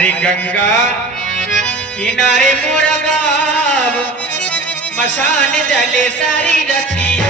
अरे गंगा किनारे मोरा गाँव मशान जले सारी रतिया।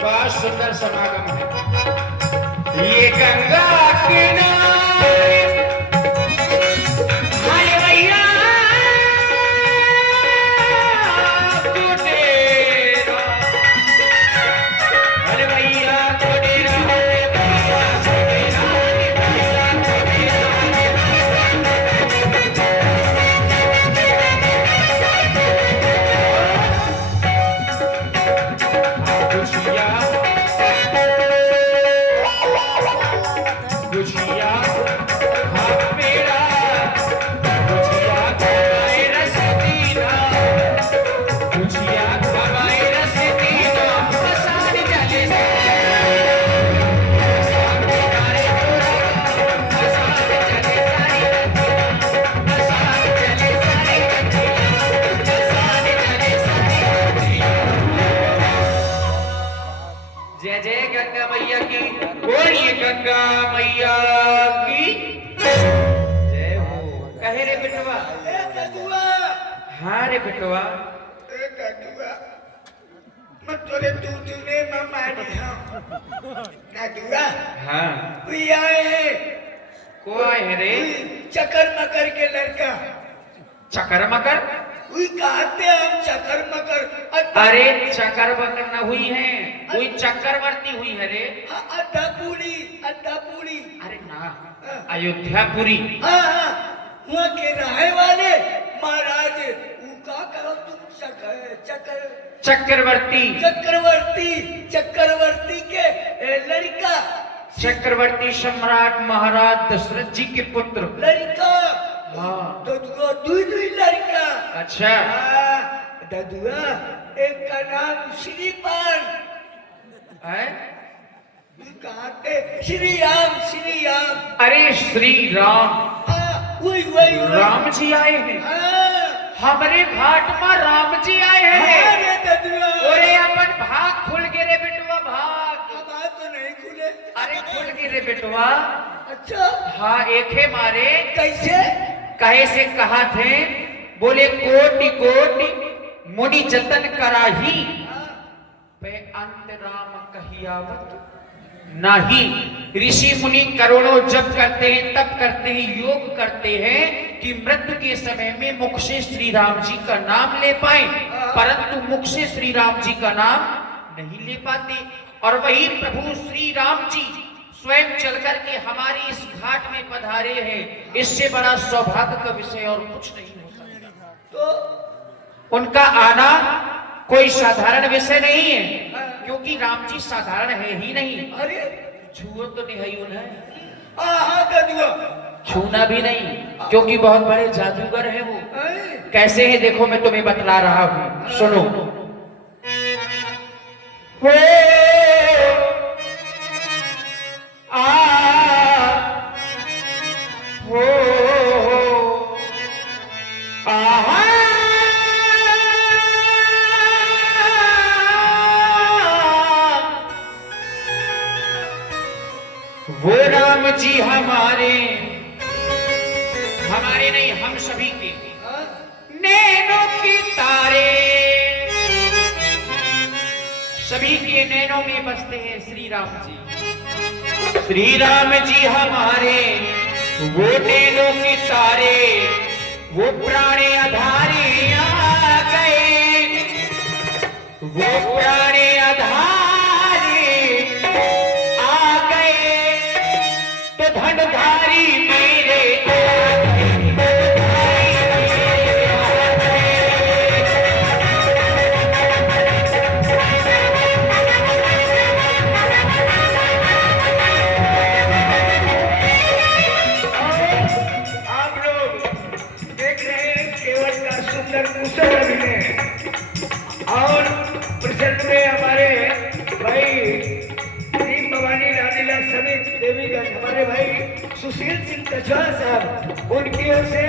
बहुत सुंदर समागम है ये गंगा किनारे। अरे भैया तू डेरा, अरे भैया तू डेरा, जय जय गंगा मैया की, बोलिए गंगा मैया की जय हो। कहे रे बिटवा, हाँ रे बिटवा, मैं तोरे तूने मारी हाँ कोई आए है, को आए है रे? चकर मकर के लड़का। चकर मकर? कोई कहते हम चकर मकर। अरे चकर मकर न हुई है, कोई चक्रवर्ती हुई है रे। अड्डापुरी, अड्डापुरी। अरे ना, अयोध्यापुरी। हाँ हाँ, वहाँ के रहे वाले महाराज का करो तुम चक्रवर्ती, चक्रवर्ती, चक्रवर्ती के लड़का, चक्रवर्ती सम्राट महाराज दशरथ जी के पुत्र लड़का। हाँ तो दुई लड़का। अच्छा ददुआ एक का नाम श्रीपान है, कहते श्री राम, श्री राम। अरे श्री राम, वही वही राम जी आए हैं हमारे घाट में, राम जी आए हैं। अरे अपन भाग खुल गे रे बिटवा, भाग। बात तो नहीं खुले। अरे खुल गे रे बिटवा। अच्छा हाँ एक है मारे। कैसे? कहे से कहा थे, बोले कोटि कोटि मुनि जतन कराही पे अंत राम कहियावत नहीं। ऋषि मुनि करोड़ों जप करते हैं, तप करते हैं, योग करते हैं कि मृत्यु के समय में मुख से श्री राम जी का नाम ले पाए, परंतु मुख से श्री राम जी का नाम नहीं ले पाते। और वही प्रभु श्री राम जी स्वयं चल करके हमारी इस घाट में पधारे हैं। इससे बड़ा सौभाग्य का विषय और कुछ नहीं हो सकता। तो उनका आना कोई साधारण विषय नहीं है, क्योंकि राम जी साधारण है ही नहीं। अरे छुओ तो नहीं है उन्हें, छूना भी नहीं, क्योंकि बहुत बड़े जादूगर है वो। कैसे है देखो, मैं तुम्हें बतला रहा हूँ, सुनो। हो जी हमारे नहीं, हम सभी के हाँ? नैनों की तारे, सभी के नैनों में बसते हैं श्री राम जी। श्री राम जी हमारे वो नैनों की तारे, वो पुराने आधारे आ गए, वो पुराने आधारे आ गए, तो धनधारी मेरे आप लोग देख रहे हैं केवल का सुंदर कुशल अभिनय और प्रसन्न में हमारे भाई श्री भवानी रानीला समेत देवीगंज हमारे भाई सुशील सिंह कछवाहा साहब, उनकी ओर से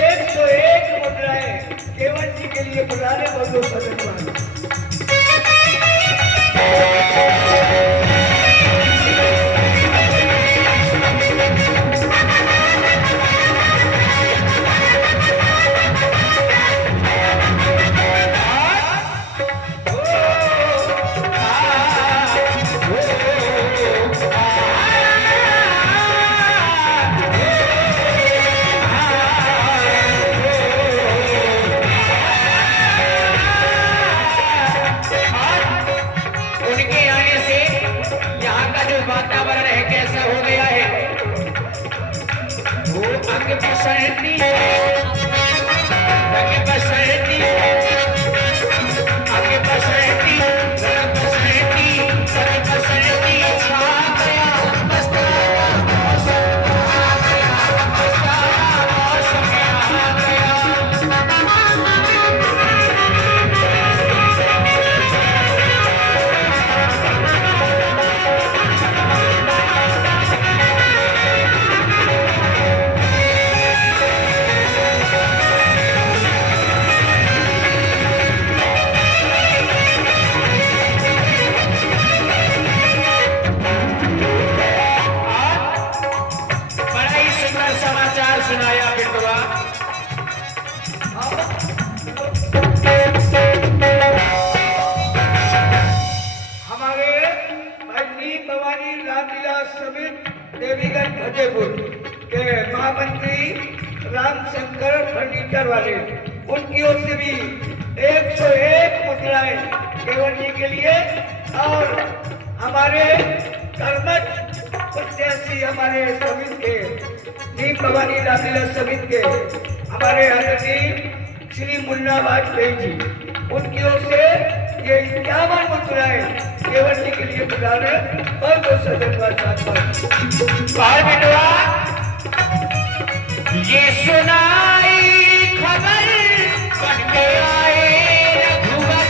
101 मुद्राएं केवल जी के लिए बुलाने बहुत बहुत धन्यवाद। उनके आने से यहाँ का जो वातावरण है कैसा हो गया है, वो अंग बसंती, अंग बसंती, अंग बसंती, रंग बसंती, रंग बसंती छा गया, मस्ताना मौसम आ गया, मस्ताना मौसम आ गया। बड़ा ही सुंदर समाचार सुनाया बिटुआ। हमारे भाई भवानी रामलीला समेत देवीगंज फतेहपुर के महामंत्री रामशंकर फर्नीचर वाले, उनकी ओर से भी 101 मुद्राएं केवल जी के लिए और हमारे कर्मठ प्रत्याशी हमारे समिति के नीम भवानी रामलीला समिति के हमारे आदरणीय श्री मुन्ना वाजपेयी जी, उनकी ओर से ये 51 मुद्राएं केवल जी के लिए बुलाने और बहुत धन्यवाद। बाहर बिटुआ, ये सुनाई खबर बन के आए रघुवर,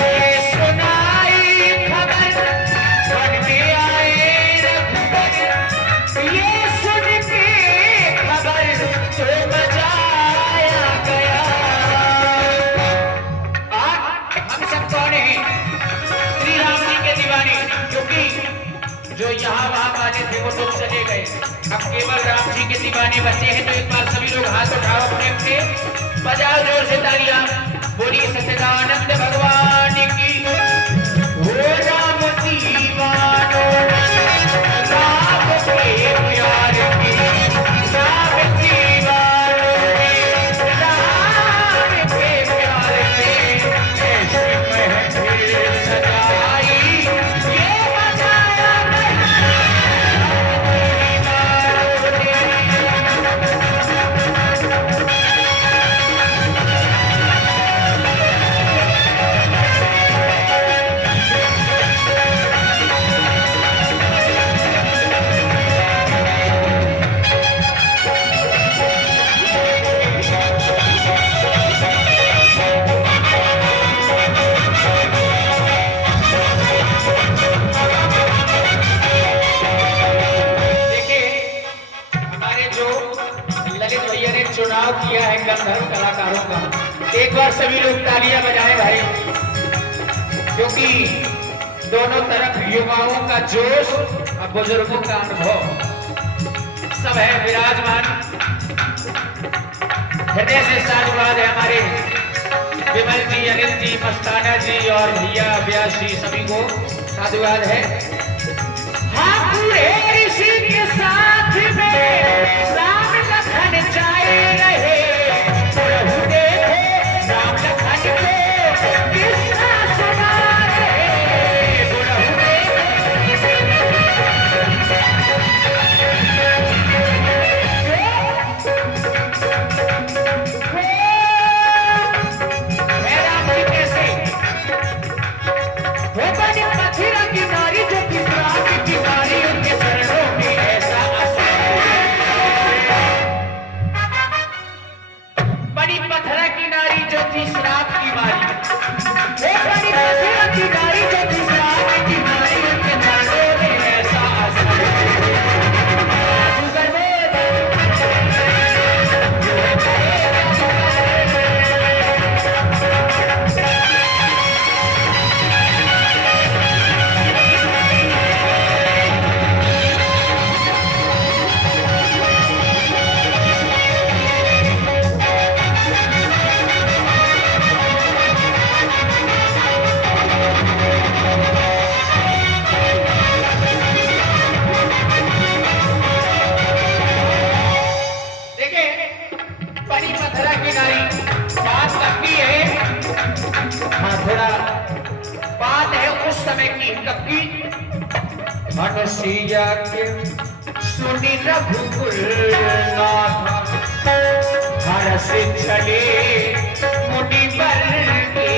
ये सुनाई खबर बन के आए रघुवर, ये सुन के खबर तो मजा आया गया। हम सब कौन हैं? श्री राम जी के दीवाने, क्योंकि जो यहाँ वहाँ वाले थे वो लोग चले गए, अब केवल राम जी के दीवाने बचे हैं। तो एक बार सभी लोग हाथ उठाओ अपने अपने, बजाओ जोर से तालियां, बोलिए सच्चिदानंद भगवान की। वो राम दीवानो राम के प्यार की, राम दीवानो राम के प्यार के, ऐसी महफिल सजाई ये बजाया चुनाव किया है गंधर्व कलाकारों का। एक बार सभी लोग तालियां बजाएं भाई। क्योंकि दोनों तरफ युवाओं का जोश और बुजुर्गों का अनुभव सब है विराजमान। हृदय से साधुवाद है हमारे विमल जी, अनिल जी, मस्ताना जी और भैया व्यास जी, सभी को साधुवाद है। हाँ, पूरे ऋषि के साथ में राम लखन जाए रहे, प्रभु देखो राम लखन को किस्सा सुना रहे, प्रभु मथुरा की नारी जो किसान की नारी, उनके चरणों में ऐसा बड़ी पत्थरा की नारी जो थी श्राप की मारी, बड़ी पत्थरा की नारी जो थी श्राप की मारी, उनके चरणों में ऐसा मनुष्या के सुनी रघुकुल नाथ, हर्ष चले मुनि बर के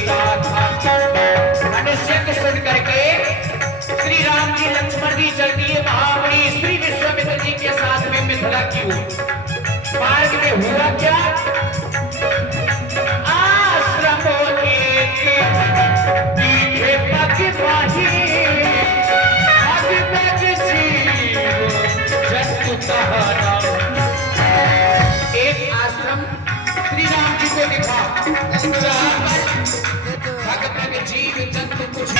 साथ। मनुष्य को सुन करके श्री राम जी, लक्ष्मण जी चल दिए महाबली श्री विश्वामित्र जी के साथ में मिथिला की ओर। मार्ग में हुआ क्या, आश्रमों एक दीघे पग पाही, एक आश्रम श्री राम जी को दिखा, जहां पर भगत जीव जंतु कुछ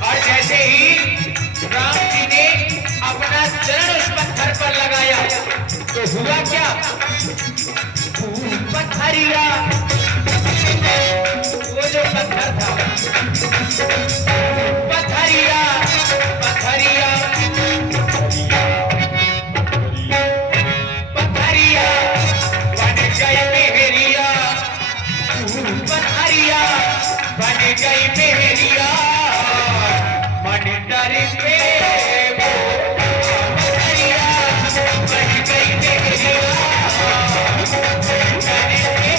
और जैसे ही राम जी ने अपना चरण उस पत्थर पर लगाया तो हुआ क्या, पत्थरिया, वो जो पत्थर था पत्थरिया, पत्थरिया, पत्थरिया बन गई मेहरिया, पत्थरिया बन गई मेहरिया, मन डर के वो पत्थरिया बन गई मेहरिया, डर के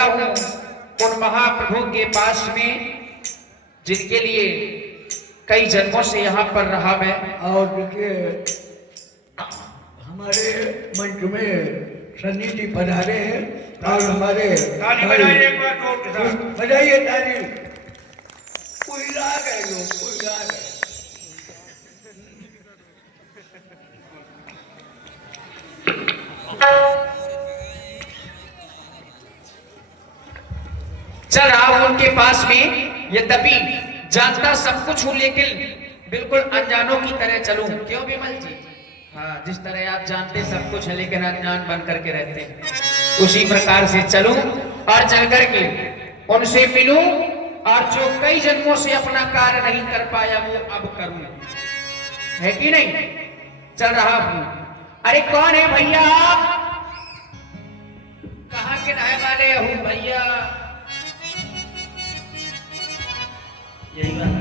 चलता हूँ उन महाप्रभु के पास में जिनके लिए कई जन्मों से यहाँ पर रहा मैं। और देखिए हमारे मंच में सन्नी जी पधारे हैं और हमारे ताली बजाइए एक बार जोर के साथ। बजाइए ताली। कोई ला गए लोग, कोई ला गए। चल रहा हूं उनके पास में, यद्यपि जानता सब कुछ हूं लेकिन बिल्कुल अनजानों की तरह चलूं। क्यों विमल जी? हाँ, जिस तरह आप जानते सब कुछ है लेकिन अनजान बन करके रहते हैं, उसी प्रकार से चलूं और चल करके उनसे मिलूं और जो कई जन्मों से अपना कार्य नहीं कर पाया वो अब करूं, है कि नहीं? चल रहा हूं। अरे कौन है भैया? कहाँ के रहने वाले हूँ भैया? यही बात,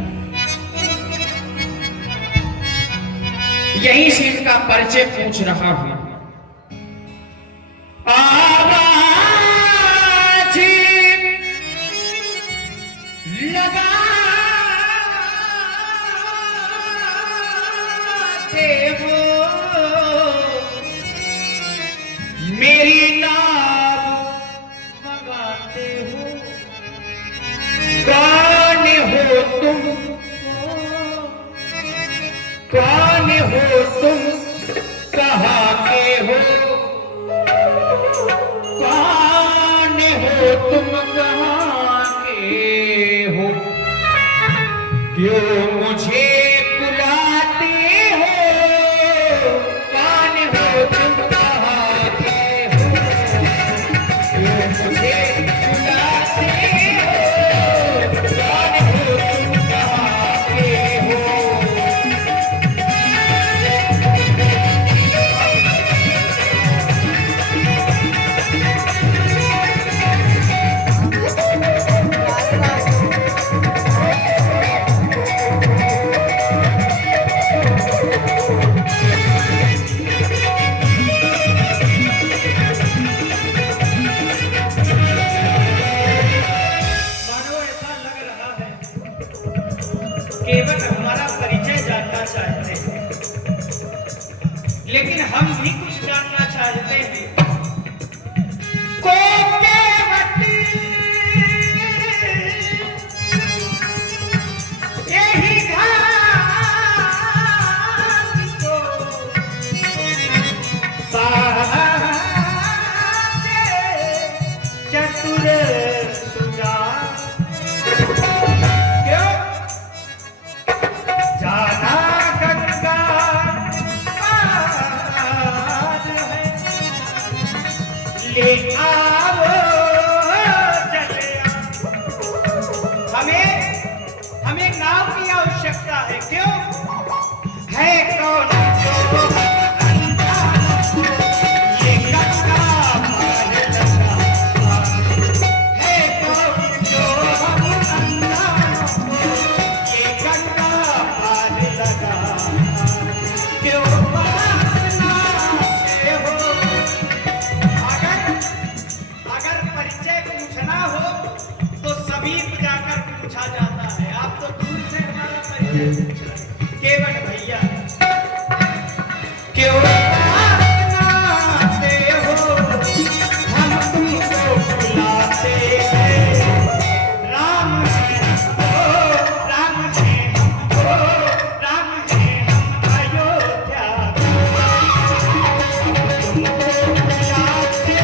यही से इनका परिचय पूछ रहा हूं। आवाज लगाते हो मेरी नाम मंगाते हो, कौन हो तुम? कौन हो तुम? कहाँ के हो? कौन हो तुम? कहाँ के हो? क्यों मुझे बुलाते हो? कौन हो तुम? कहाँ के हो? क्यों मुझे बुलाते हो? कौन हो तुम? कहाँ के हो? मानो ऐसा लग रहा है केवल हमारा परिचय जानना चाहते हैं, लेकिन हम भी कुछ जानना चाहते हैं। यही घाट को चतुर सुजान क्यों? जाना गंगा पार है, ले आओ चले आओ। हमें नाव की आवश्यकता है। क्यों? है कौन जो अनजान, ये गंगा पार लगा। है कौन जो अनजान, ये गंगा पार लगा। क्यों बहाना आते हो? अगर परिचय पूछना हो तो समीप जाकर पूछा जाता है। आप तो दूर से हमारा परिचय पूछ रहे हैं। केवल भैया क्यों बहाना आते हो? हम तुमको बुलाते हैं। राम है हमको, राम है हमको, राम है हम अयोध्या के। तुमको बुलाते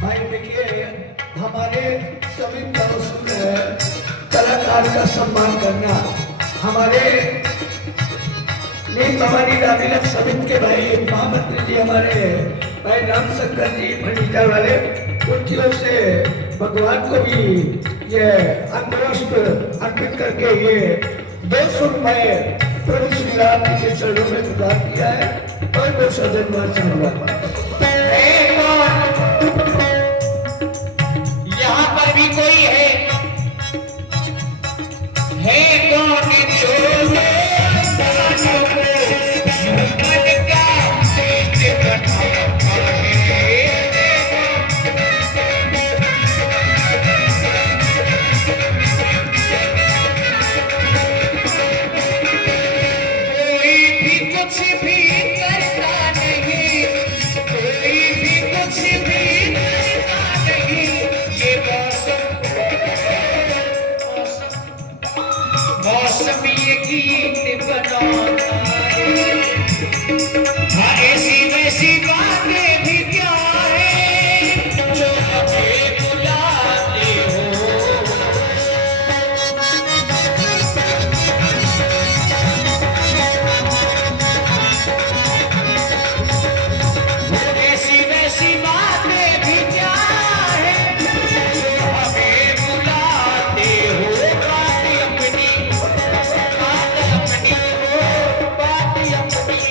भाई देखिए हमारे सभी कलाकार का सम्मान करना, हमारे नीम भवानी रामलीला समिति के भाई महामंत्री जी हमारे भाई रामशंकर जी फर्नीचर वाले, उनकी ओर से भगवान को भी ये अंतरराष्ट्र अर्पित करके ये 200 रुपए प्रभु श्री राम जी के चरणों में प्रदान किया है। और वो सदन में चाहूंगा कुछ भी करता नहीं, कोई भी कुछ भी करता नहीं, ये मौसम ये गीत बनाता है। हाँ, ऐसी वैसी बातें भी क्या है जो हमें बुलाते हो। ऐसी वैसी बातें भी क्या है जो हमें बुलाते हो। बात अपनी हो, बात अपनी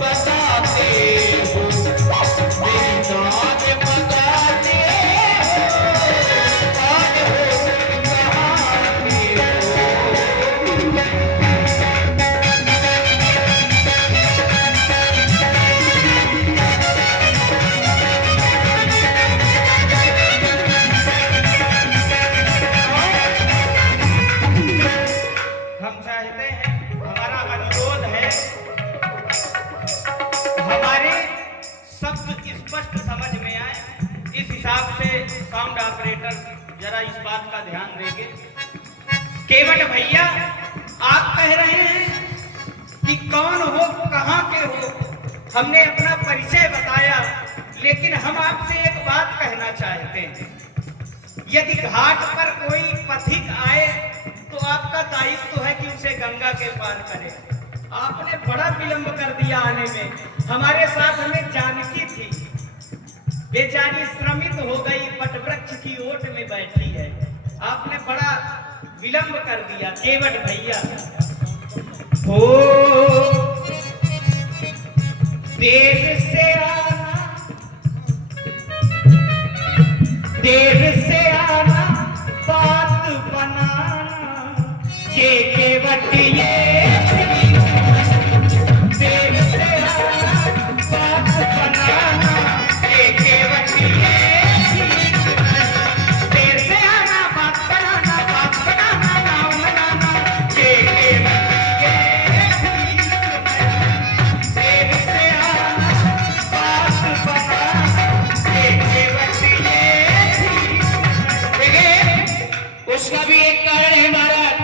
बताते हो, मेरी जान बताते हो, कौन हो कहानी हो। हम चाहते हैं, हमारा अनुरोध है, हमारे शब्द स्पष्ट समझ में आए, इस हिसाब से साउंड ऑपरेटर जरा इस बात का ध्यान देंगे। केवट भैया, आप कह रहे हैं कि कौन हो, कहाँ के हो, हमने अपना परिचय बताया, लेकिन हम आपसे एक बात कहना चाहते हैं। यदि घाट पर कोई पथिक आए तो आपका दायित्व है कि उसे गंगा के पार करें। आपने बड़ा विलंब कर दिया आने में। हमारे साथ हमें जानकी थी, बेचारी श्रमित हो गई, वटवृक्ष की ओट में बैठी है। आपने बड़ा विलंब कर दिया केवट भैया। हो देर से आना, देर से आना, बात बनाना, ये केवट ये देर से आना, बात बनाना, ये केवट ये देर से आना, बात बनाना, बात बनाना, नाम बनाना, ये केवट ये देर से आना, बात बनाना, ये केवट ये। देखिए, उसका भी एक कारण है महाराज।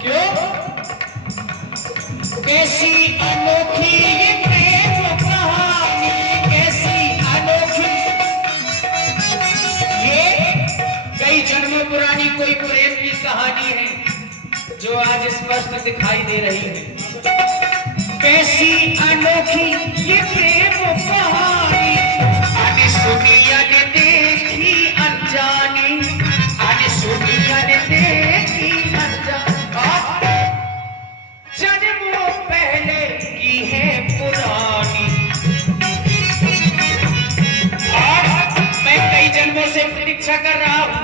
क्यों? कैसी अनोखी ये प्रेम कहानी, कैसी अनोखी, ये कई जन्मों पुरानी कोई प्रेम की कहानी है जो आज स्पष्ट दिखाई दे रही है। कैसी अनोखी ये प्रेम कहानी, आने सुनी आने देखी अनजानी, आने सुनी आने देखी अनजानी, जन्मों पहले की है पुरानी। और मैं कई जन्मों से प्रतीक्षा कर रहा हूं,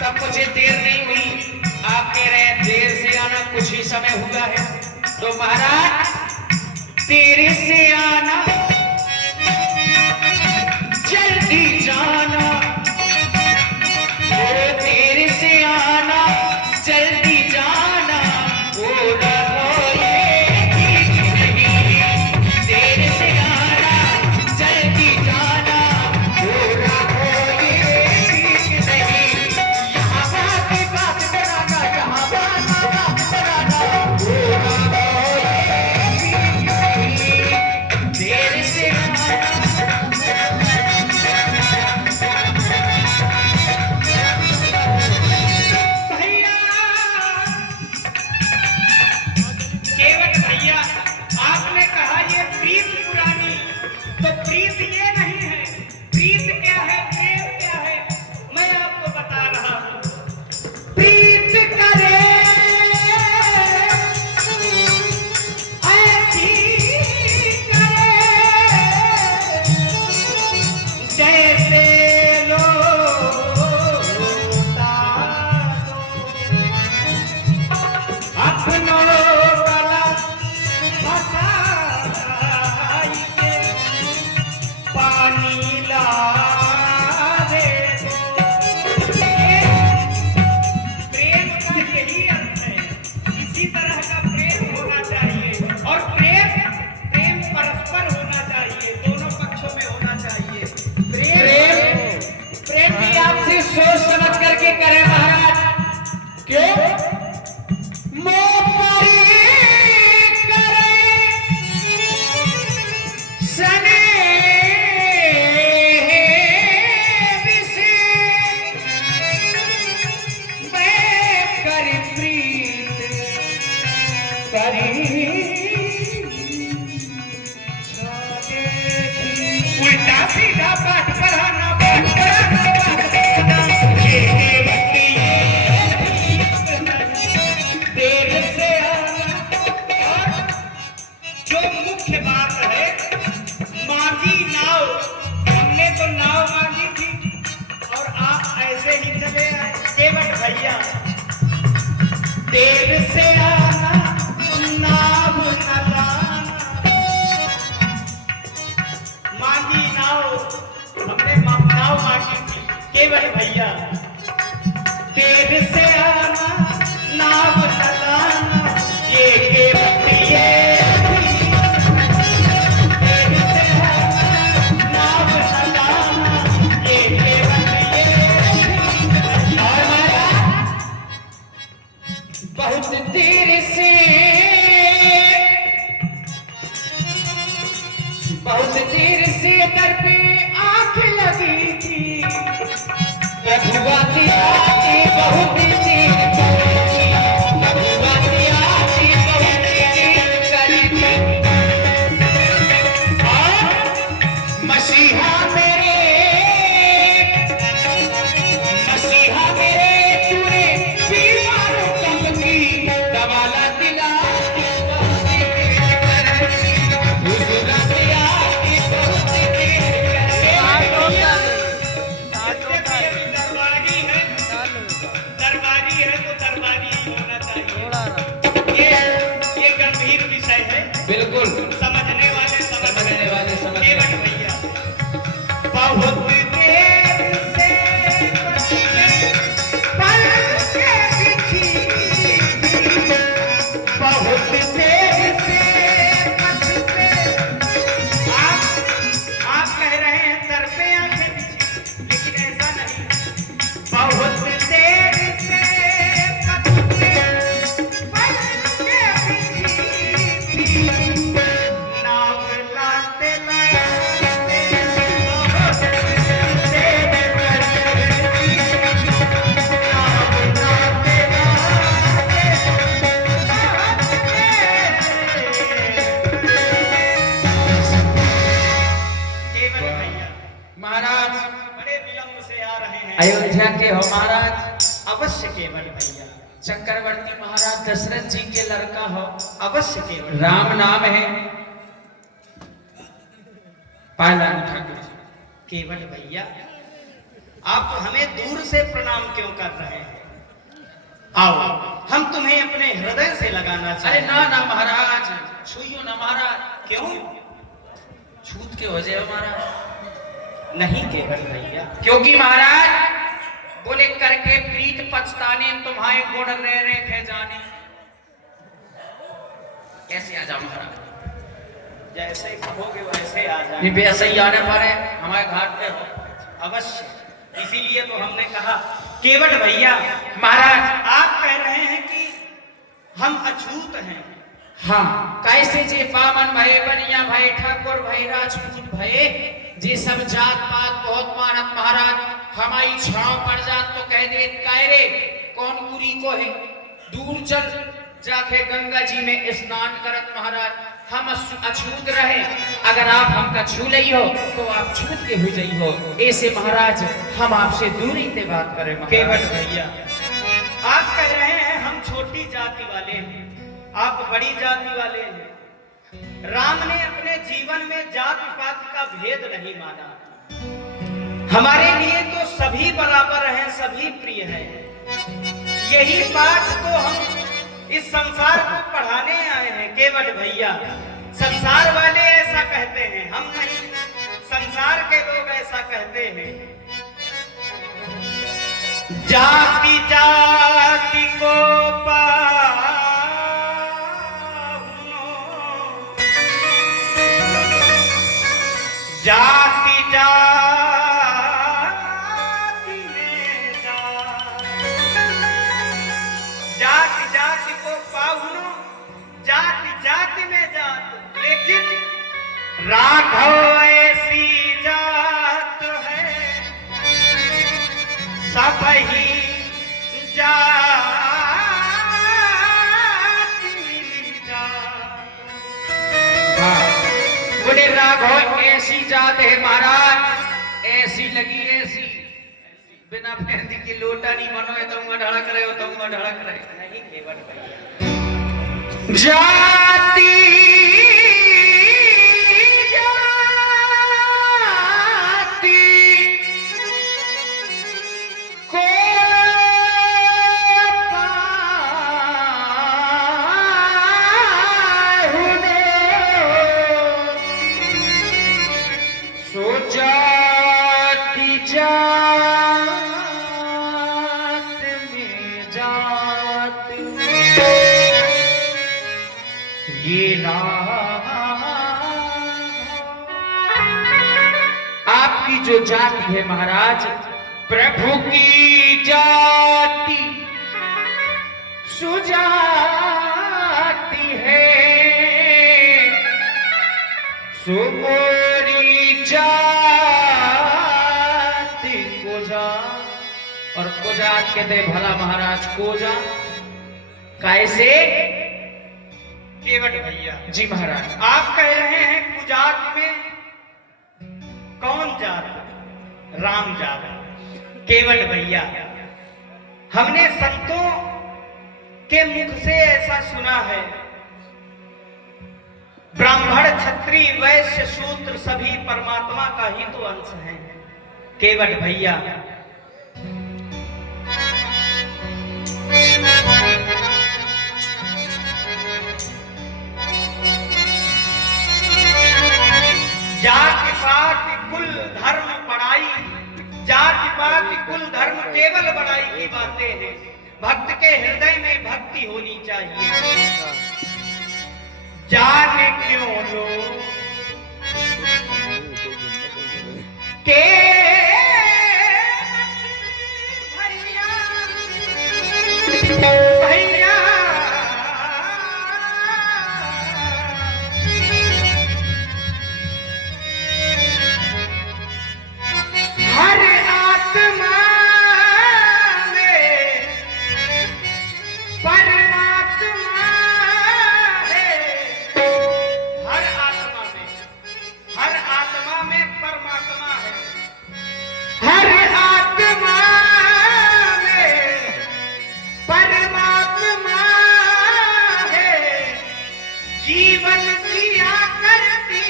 तब मुझे देर नहीं हुई। आप कह रहे हैं देर से आना, कुछ ही समय हुआ है, तो महाराज तेरे से आना, जल्दी जाना, ओ तेरे से आना, जल्दी जाना, ओ रहो ये ठीक नहीं, तेरे से आना, जल्दी जाना, ओ रहो ये ठीक नहीं, यहाँ बात कराना, यहाँ बात कराना, ओ रहो ये ठीक नहीं, तेरे उल्टा सीधा पाठ पढ़ाना पाठ देना ये भक्ति देर से आना। और जो मुख्य बात है मांझी नाव, हमने तो नाव मांगी थी और आप ऐसे ही चले आए। केवट भैया देर से आना नाव चलाना, मांगी नाव, हमने नाव मांगी थी। केवट भैया देर से आना नाव चलाना ये केवट ये देर से आना नाव चलाना ये केवट ये। और बहुत देर से दर पे आंख लगी थी, प्रभु आती आती बहुत देर करी, प्रभु आती आती बहुत देर करी थी। और मसीहा मेरे तूने बीमारों कम की दवाला दिला दरबारी है तो दरबारी ही होना चाहिए। ये गंभीर विषय है, बिल्कुल समझने वाले समझ। केवट भैया बहुत देर से पलक के बिछी थी, बहुत देर से पथ पे आप कह रहे हैं सर पे आंखें बिछी, लेकिन ऐसा नहीं। बहुत देर से पथ पे पलक के बिछी थी, नाव लाते लाते बहुत देर कर दी, नाव लाते लाते केवट भैया महाराज बड़े विलंब से आ रहे हैं। अयोध्या के हो महाराज, अवश्य केवट भैया, चक्रवर्ती महाराज दशरथ जी के लड़का हो, अवश्य केवट। राम नाम है। पाला ठाकुर जी। केवट भैया आप हमें दूर से प्रणाम क्यों कर रहे हैं? आओ हम तुम्हें अपने हृदय से लगाना अरे चाहते ना ना महाराज, छुइयो ना महाराज। क्यों छूत के हो जाए महाराज। नहीं केवट भैया? क्योंकि महाराज बोले करके प्रीत पछताने तुम्हारे गुण ले रेखे जाने। कैसे आ जाओ महाराज? जैसे कहोगे वैसे आ नहीं जाए। ऐसे ही आने पर है, हमारे घाट पे हो। अवश्य, इसीलिए तो हमने कहा। केवट भैया महाराज आप कह रहे हैं कि हम अछूत हैं। हाँ, कैसे जे पावन भये बनिया भये ठाकुर भये राजपूत भये, जे सब जात पात बहुत मानत महाराज। हमारी छाव पड़ जात तो कह दे कायरे कौन कुरी को है, दूर चल जाके गंगा जी में स्नान करत महाराज। हम अछूत रहे, अगर आप हमका छू लई हो तो आप छूत के हो जाई हो। ऐसे महाराज हम आपसे दूरी से बात करें महाराज। केवट भैया आप कह रहे हैं हम छोटी जाति वाले हैं, आप बड़ी जाति वाले हैं। राम ने अपने जीवन में जाति पात का भेद नहीं माना। हमारे लिए तो सभी बराबर हैं, सभी प्रिय हैं। यही बात तो हम इस संसार को पढ़ाने आए हैं। केवट भैया संसार वाले ऐसा कहते हैं, हम नहीं, संसार के लोग ऐसा कहते हैं। जाति जाति को पाहुनो, जाति जाति में जात, जाति जाति को पाहुनो, जाति जाति में जात। लेकिन राघव ऐसी जात है सब ही जाति राघव ऐसी जात है महाराज, ऐसी लगी ऐसी, बिना मेहंदी की लोटा नहीं मनो तो ढड़क रहे हो, तो ढड़क रहे नहीं केवट भैया। जाती आपकी जो जाति है महाराज, प्रभु की जाति सुजाति है, सुमोरी जाति कोजा, और कोजात कहते भला महाराज कोजा कैसे? केवट भैया जी महाराज, आप कह रहे हैं कुजात में कौन जात? राम जात। केवट भैया हमने संतों के मुख से ऐसा सुना है, ब्राह्मण क्षत्रिय वैश्य शूद्र सभी परमात्मा का ही तो अंश हैं। केवट भैया जाति पाति कुल धर्म बड़ाई, जाति पाति कुल धर्म केवल बड़ाई की बातें हैं। भक्त के हृदय में भक्ति होनी चाहिए। जाने क्यों लोग के भैया हर आत्मा में परमात्मा है, हर आत्मा में, हर आत्मा में परमात्मा है, हर आत्मा में परमात्मा है। जीवन जिया करती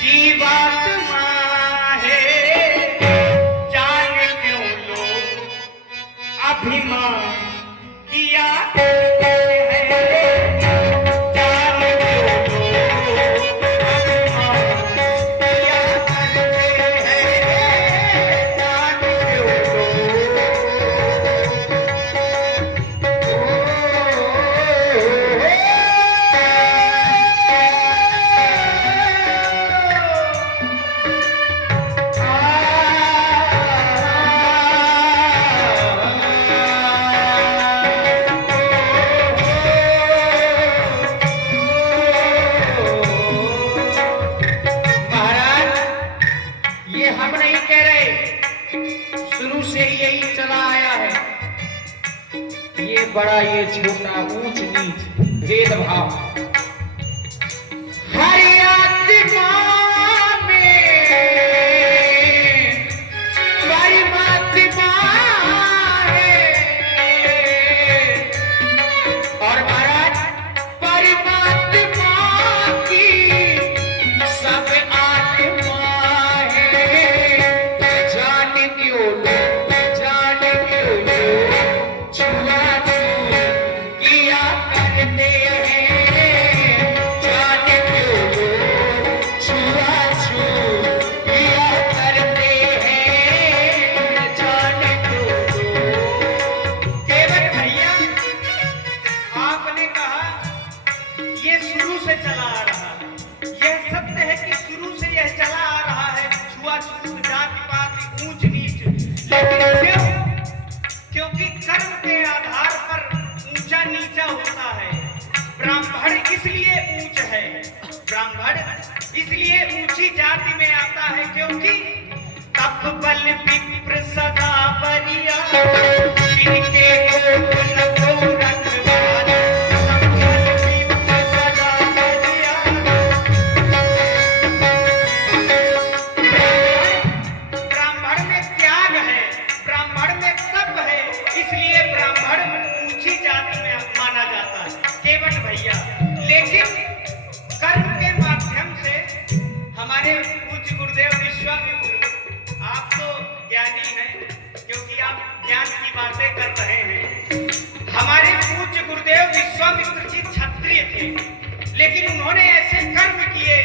जीवात्मा अभिमान किया बड़ा ये छोटा ऊंच नीच भेदभाव हर आत्मा में परमात्मा है। और महाराज परमात्मा की सब आत्मा है। जान क्यों छुआ किया करते हैं, जाने क्यों छुआ छू किया करते हैं, जाने क्यों। केवट भैया आपने कहा ये शुरू से चला आ रहा है, यह सत्य है कि शुरू से यह चला आ रहा है, छुआछूत जाति पाति ऊंच नीच, लेकिन क्यों? क्योंकि कर्म के आधार पर ऊंचा नीचा होता है। ब्राह्मण इसलिए ऊंच है, ब्राह्मण इसलिए ऊंची जाति में आता है क्योंकि तप बल विप्र सदा बरिया, इनके कोप न को रखवाला, तप बल विप्र सदा बरिया। केवट भैया, लेकिन कर्म के माध्यम से हमारे पूज्य गुरुदेव विश्वामित्र, आप तो ज्ञानी हैं क्योंकि आप ज्ञान की बातें कर रहे हैं। हमारे पूज्य गुरुदेव विश्वामित्र जी क्षत्रिय थे, लेकिन उन्होंने ऐसे कर्म किए,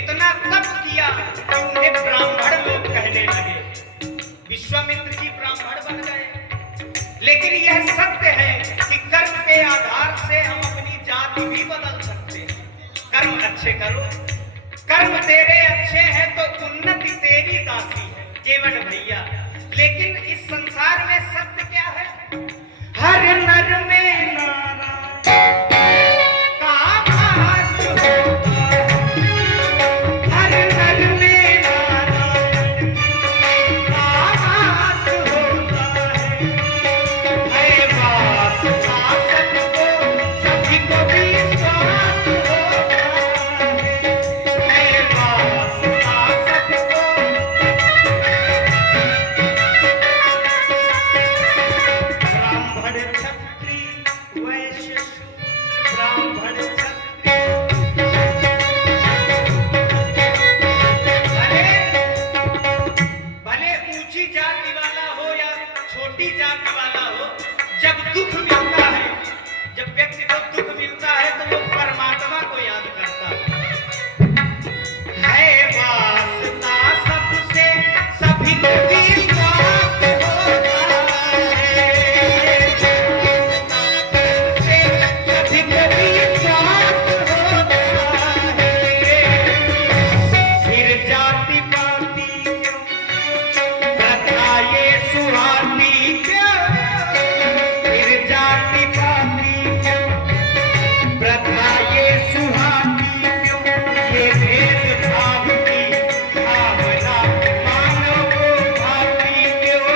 इतना तप किया कि उन्हें ब्राह्मण लोग कहने लगे। विश्वामित्र जी ब्राह्मण बन गए। लेकिन यह सत्य है कि कर्म के आधार से हम अपनी जाति भी बदल सकते हैं। कर्म अच्छे करो, कर्म तेरे अच्छे हैं तो उन्नति तेरी दासी है केवट भैया। लेकिन इस संसार में सत्य क्या है? हर नर में नारायण का वास होता है, हर नर में नारायण का वास होता है वास का सबको, सभी को विश्वास होता है वास का सबको। ब्राह्मण क्षत्रिय वैश्य शूद्र, ब्राह्मण क्षत्रिय भले ऊंची जाति वाला हो या छोटी जाति वाला हो, जब दुख मिलता है, जब व्यक्ति को दुख मिलता है तो वो परमात्मा को याद करता है वास्ता सबसे, सभी को विश्वास होता है, सभी को विश्वास होता है। फिर जाति पाति क्यों, प्रथा ये सुहाती क्यों, फिर जाति पाति क्यों, प्रथा ये सुहाती क्यों, ये भेदभाव की भावना मानव को भाती क्यों।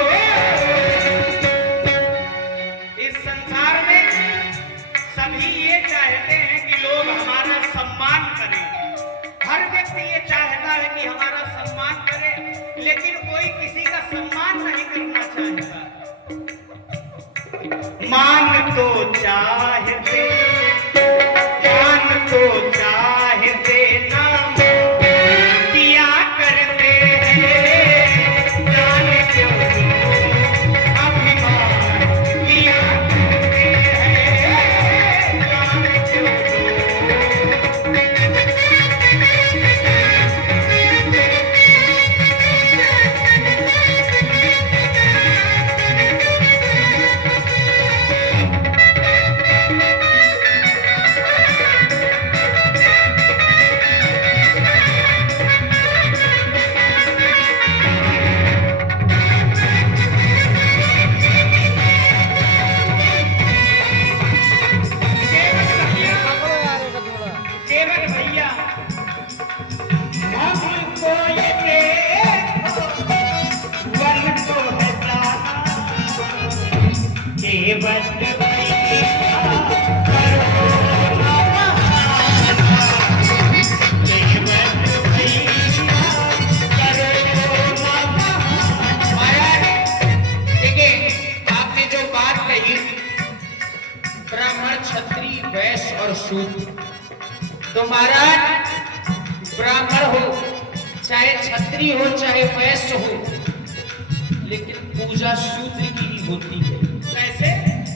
इस संसार में सभी ये चाहते हैं कि लोग हमारा सम्मान करें। हर व्यक्ति ये चाहता है कि हमारा सम्मान करे, लेकिन कोई किसी का सम्मान नहीं करना चाहता। मान तो चाहते, मान तो चाहते नाम किया करते हैं, जान क्यों अभिमान किया करते हैं, जान क्यों केवट भैया, हमको ये देखो, वन को है जाना, केवट भैया करो ना बहाना, केवट भैया करो ना बहाना। महाराज देखिए, आपने जो बात कही ब्राह्मण क्षत्रिय वैश्य और शूद्र, तो महाराज ब्राह्मण हो चाहे क्षत्रिय हो चाहे वैश्य हो, लेकिन पूजा शूद्र की ही होती है। कैसे?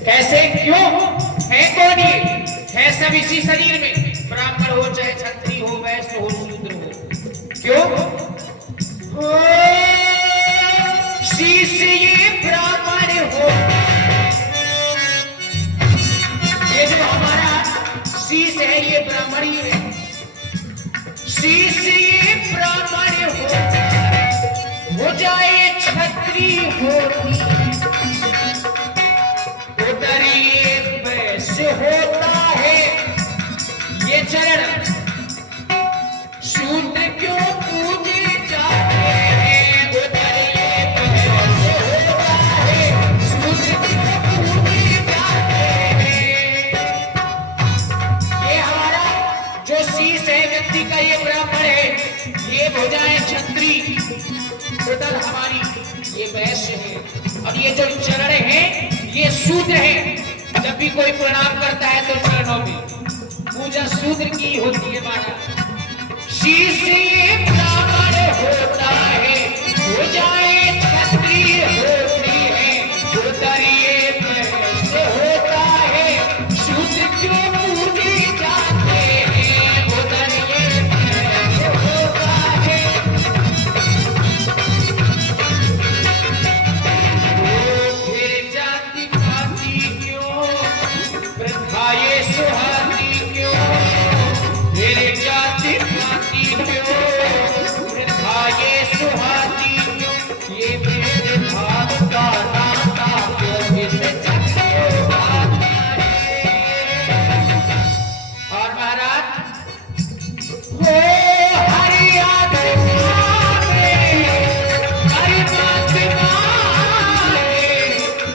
कैसे? क्यों? है कौन ये? है सब इसी शरीर में, ब्राह्मण हो चाहे क्षत्रिय हो वैश्य हो शूद्र हो। क्यों? हो शीश ये ब्राह्मण हो, ये जो हमारा शीश है ये ब्राह्मण ही है। शीश ये ब्राह्मण हो जाए क्षत्रिय होती, उधर ये वैश्य होता है। ये चरण शूद्र क्यों पूजे जाते हैं, उधर ये वैश्य होता है, शूद्र क्यों पूजे जाते हैं। ये हमारा जो शीश है व्यक्ति का ये ब्राह्मण है, ये भुजा है क्षत्रिय, उधर हमारी ये वैश्य है, और ये जो चरण है ये शूद्र है। जब भी कोई प्रणाम करता है तो चरणों में पूजा शूद्र की होती है महाराज। शीश ये ब्राह्मण होता है, हो जाए क्षत्रिय होती है, उधर ये वैश्य होता है, शूद्र क्यों पूजे जाते हैं, उधर ये वैश्य होता है। फिर जाति पाति क्यों, प्रथा ये सुहाती क्यों, फिर जाति पाति क्यों, प्रथा ये सुहाती क्यों, ये मेरे भाव का नाता क्यों इस जग को आता है। और महाराज हो हरि आत्मा में परमात्मा है,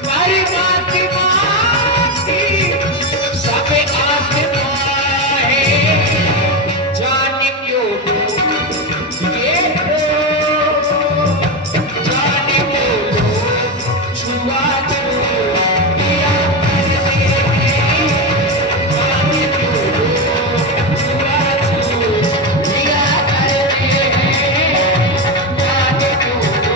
परमात्मा की सब आत्मा है, जान क्यों दो ये हो, जान क्यों दो छुआ दो दिया करते हैं, जान क्यों दो छुआ दो दिया करते हैं, जान क्यों दो।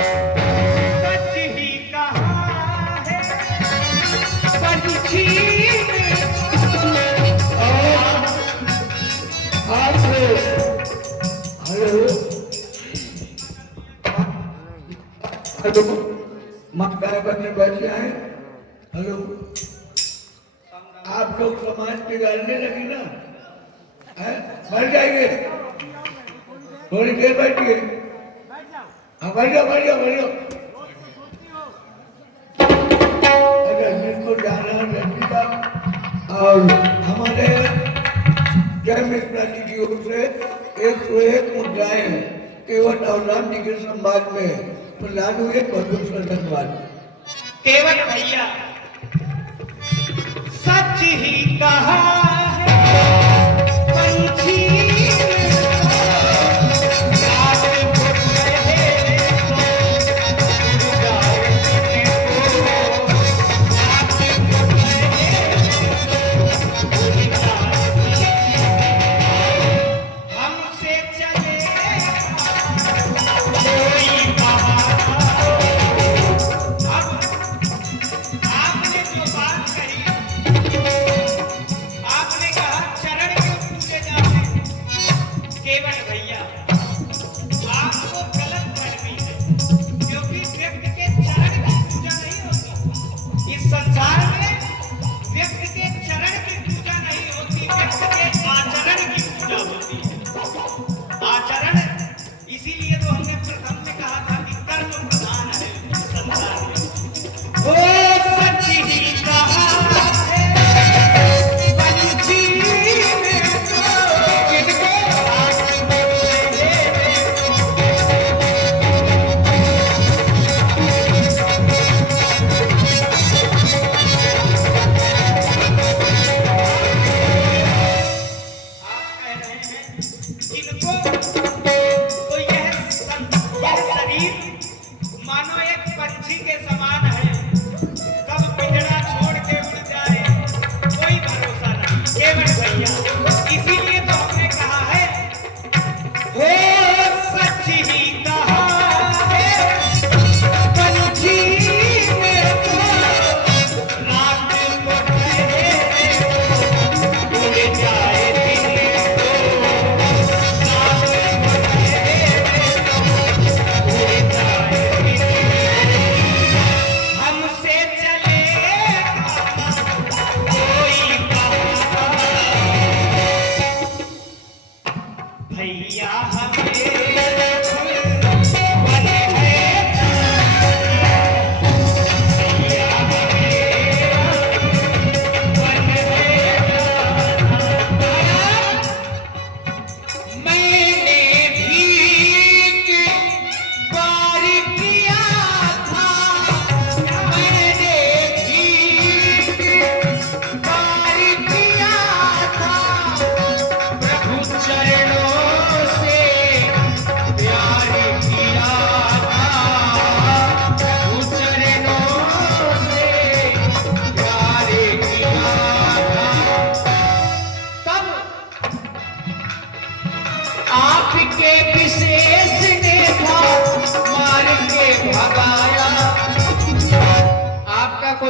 सच ही कहा है पंछी आप हेलो हेलो माता बनने बैठे हैं। हेलो आप लोग समाज बिगाड़ने लगी ना, हैं? मर जाइए, थोड़ी देर बैठिए। हाँ बैठ जाओ बैठ जाओ बैठ जाओ। रणजीत को जाना है, रणजीत साहब और हमारे जय मिश्रा जी की ओर से 101 मुद्राएं हैं केवट और राम जी के संवाद में प्रदान हुए। बहुत बहुत धन्यवाद। केवट भैया सच ही कहा है पंछी रात को रहे तो उड़ जाए दिन को, रात को रहे तो उड़ जाए दिन को। हमसे चले कोई बहाना। अब आपने जो बात कही, आपने कहा चरण क्यों पूजे जाते हैं। केवट भैया आपको गलत फहमी है, क्योंकि व्यक्ति के चरण की पूजा नहीं होती इस संसार में। व्यक्ति के चरण की पूजा नहीं होती, व्यक्ति के आचरण की पूजा होती है। आचरण इसीलिए तो हमने प्रथम में कहा था कि कर्म प्रधान है इस संसार में। ओ सच ही कहा है पंछी ने तो जिनको रात को रहे आप कह रहे हैं जिनको, तो यह शरीर मानो एक पंछी के समान है, कब पिंजरा छोड़ के उड़ जाए कोई भरोसा नहीं। केवट भैया इसीलिए तो हमने कहा है हो सच ही कहा है पंछी ने तो रात को रहे तो उड़ जाए दिन को, रात को रहे तो उड़ जाए दिन को। हमसे चलेगा कोई बहाना। भैया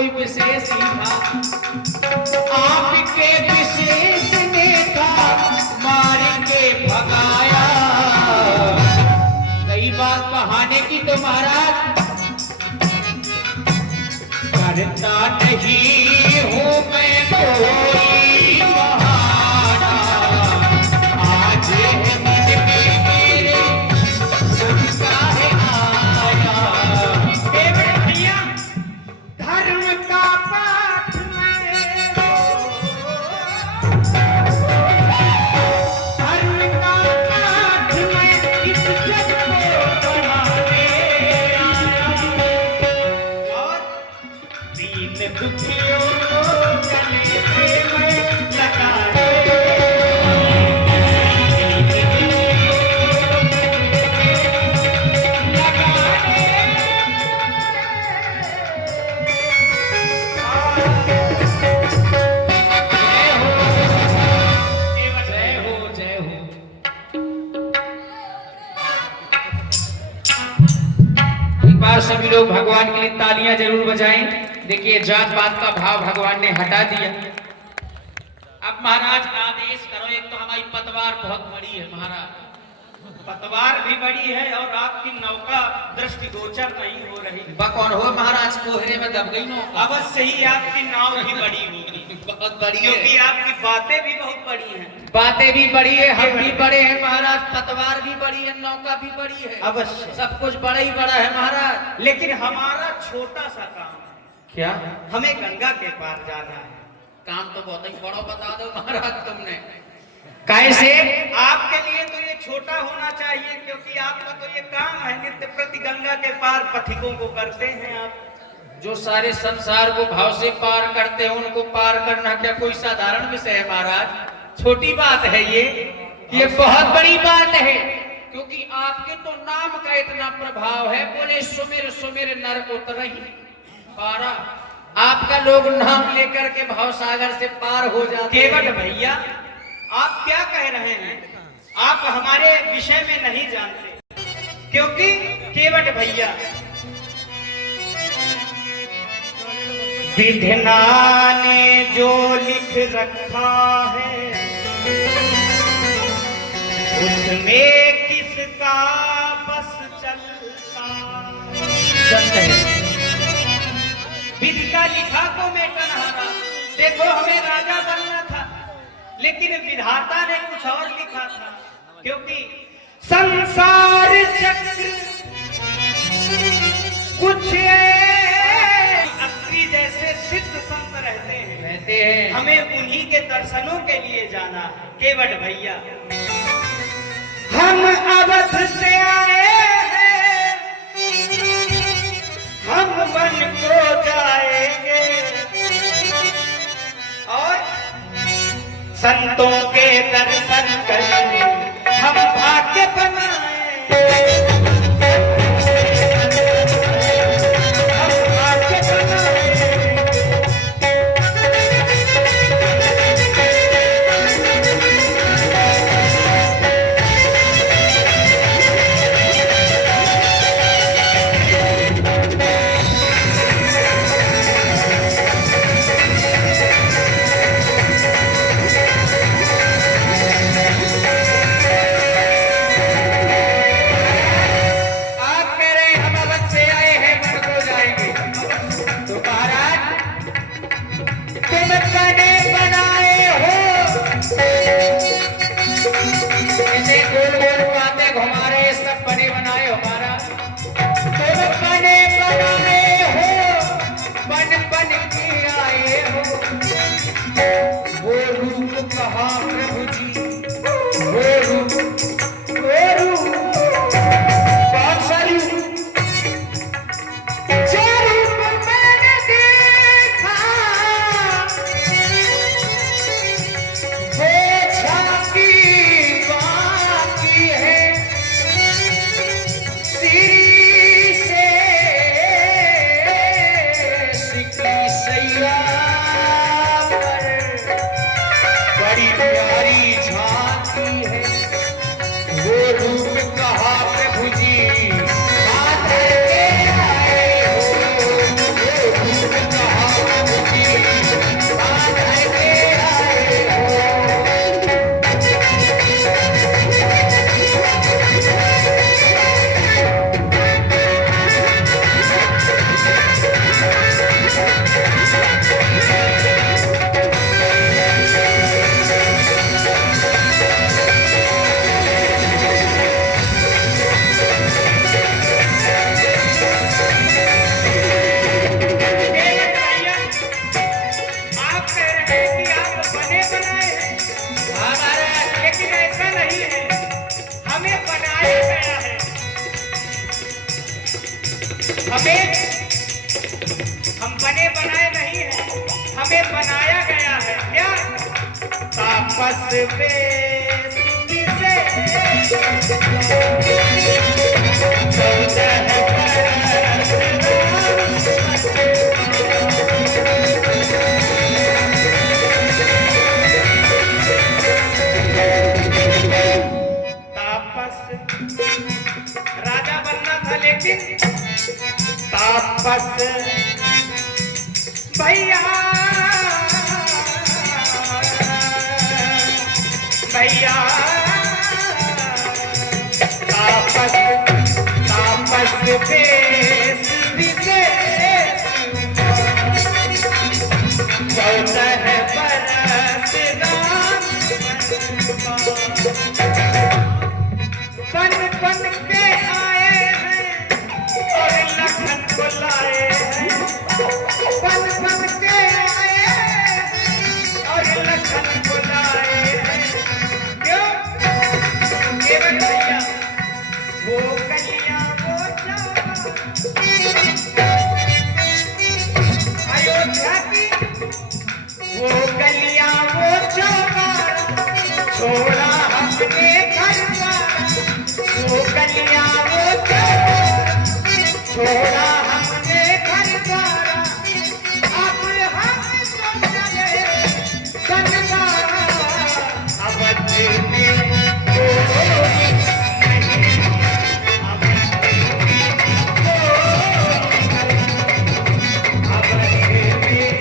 कोई विशेष ही था। आपके विशेष ने था मार के भगाया। कई बात बहाने की तो महाराज करता नहीं हूँ मैं कोई बहाना। आज है मन में मेरे सबका है आया। भैया धर्म का पाठ मैं धर्म का पाठ मैं इस जग को पढ़ाने आया। और दीन दुखियों को गले से मैं लगाने जय हो जय हो। एक बार सभी लोग भगवान के लिए तालियां जरूर बजाएं। देखिए जात पात का भाव भगवान ने हटा दिया। अब महाराज आदेश करो। एक तो हमारी पतवार बहुत बड़ी है महाराज, पतवार भी बड़ी है और आपकी नौका दृष्टिगोचर नहीं हो रही। कौन हो महाराज कोहरे में दब गई नौका। अवश्य ही आपकी नाव भी बड़ी होगी, बहुत बड़ी क्योंकि आपकी बातें भी बहुत बड़ी हैं। बातें भी बड़ी है, हम भी बड़े हैं महाराज, पतवार भी बड़ी है, नौका भी बड़ी है, अवश्य सब कुछ बड़ा ही बड़ा है महाराज। लेकिन हमारा छोटा सा काम है। क्या हमें गंगा के पार जाना है। काम तो बहुत ही बड़ा बता दो महाराज तुमने। कैसे? आपके लिए तो ये छोटा होना चाहिए, क्योंकि आपका तो ये काम है नित्य प्रति गंगा के पार पथिकों को करते हैं आप। जो सारे संसार को भाव से पार करते हैं उनको पार करना क्या कोई साधारण विषय है महाराज? छोटी बात है ये बहुत बड़ी बात है, क्योंकि आपके तो नाम का इतना प्रभाव है। बोले सुमिर सुमिर नर उतरहि पारा। आपका लोग नाम लेकर के भाव सागर से पार हो जाते हैं। केवट भैया आप क्या कह रहे हैं? आप हमारे विषय में नहीं जानते, क्योंकि केवट भैया विधना ने जो लिख रखा है उसमें किसका बस चलता। विधि का लिखा तो मेटनहारा। देखो हमें राजा बनना था, लेकिन विधाता ने कुछ और लिखा था, क्योंकि संसार चक्र कुछ अत्रि जैसे सिद्ध संत रहते हैं, हमें उन्हीं के दर्शनों के लिए जाना है। केवट भैया हम अवध से आए हैं, हम मन को जाएंगे और संतों के दर्शन करेंगे, हम भाग्य बनाएंगे, हम भाग्य बनाएंगे। हमें हम बने बनाए नहीं हैं, हमें बनाया गया है। क्या तापस बेसुधी से राजा बनना था, लेकिन तापस भैया भैया तापस तापस बेसुधी से 14 बरस बन बन के आए हैं और लखन को लाए हैं। बन बन के आए हैं और लखन को लाए हैं। क्यों केवल भैया वो गलियां वो अयोध्या की वो गलियां वो चौबारा छोड़ा अपने घर द्वार। वो गलियां वो छोड़ा हमने घर द्वारा। अब हम तो चले बनवारा। अवध में कोई नहीं, अवध में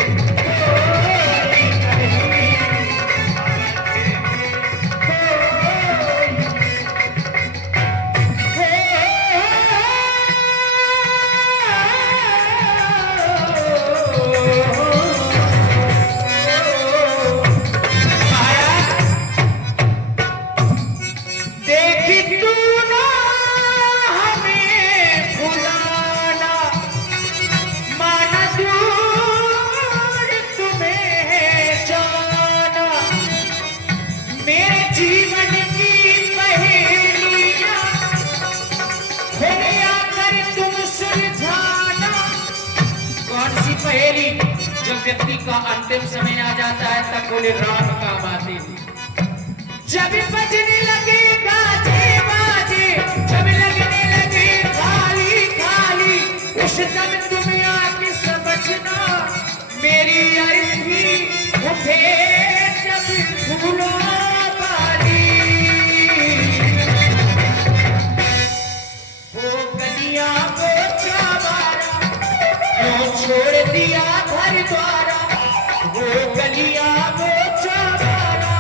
पहेली जब व्यक्ति का अंतिम समय आ जाता है तब बोले राम काम आते हैं। जब बजने लगे गाजे बाजे, जब लगने लगे खाली खाली, उस दम तुम आके समझना मेरी अर्थी उठे जब फूलों वाली। वो गलियां वो चौबारा क्यों छोड़ दिया घर द्वारा। वो गलियां वो चौबारा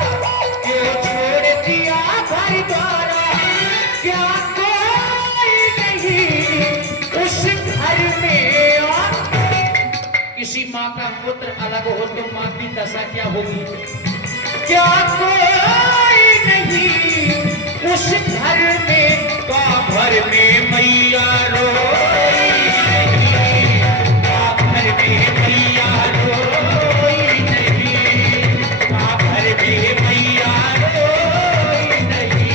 क्यों छोड़ दिया घर द्वारा। क्या कोई नहीं उस घर में और किसी माँ का पुत्र अलग हो तो माँ की दशा क्या होगी। क्या कोई नहीं उस घर में का भर में मैया रोई नहीं। का भर में मैया रोई नहीं। का भर में मैया रोई नहीं।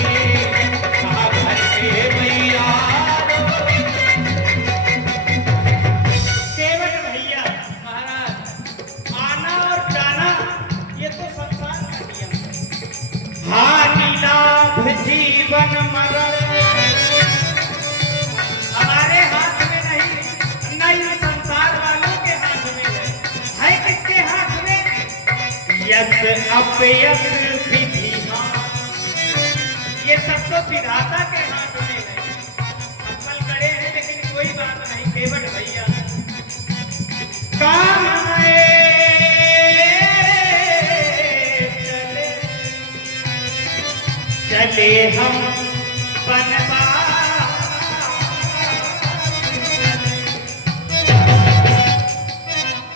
का भर में मैया रोई। केवट भैया महाराज आना और जाना ये तो संसार का नियम है। हानि लाभ जीवन मरण हमारे हाथ में नहीं, नहीं संसार वालों के हाथ में है किसके हाथ में। यस अपयस विधि ये सब तो विधाता के हाथ में है। अक्कल करे हैं लेकिन कोई बात नहीं। केवट भैया काम आए चले हम बनवास।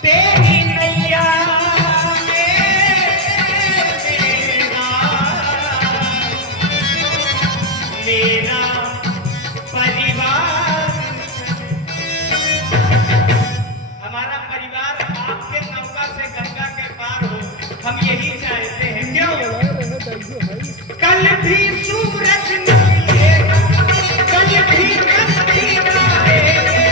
तेरी नैया में मेरा परिवार। हमारा परिवार आपके नौका से गंगा के पार हो, हम यही चाहते हैं। क्यों कल भी सूरज निकलेगा, कल भी नदी आएगी,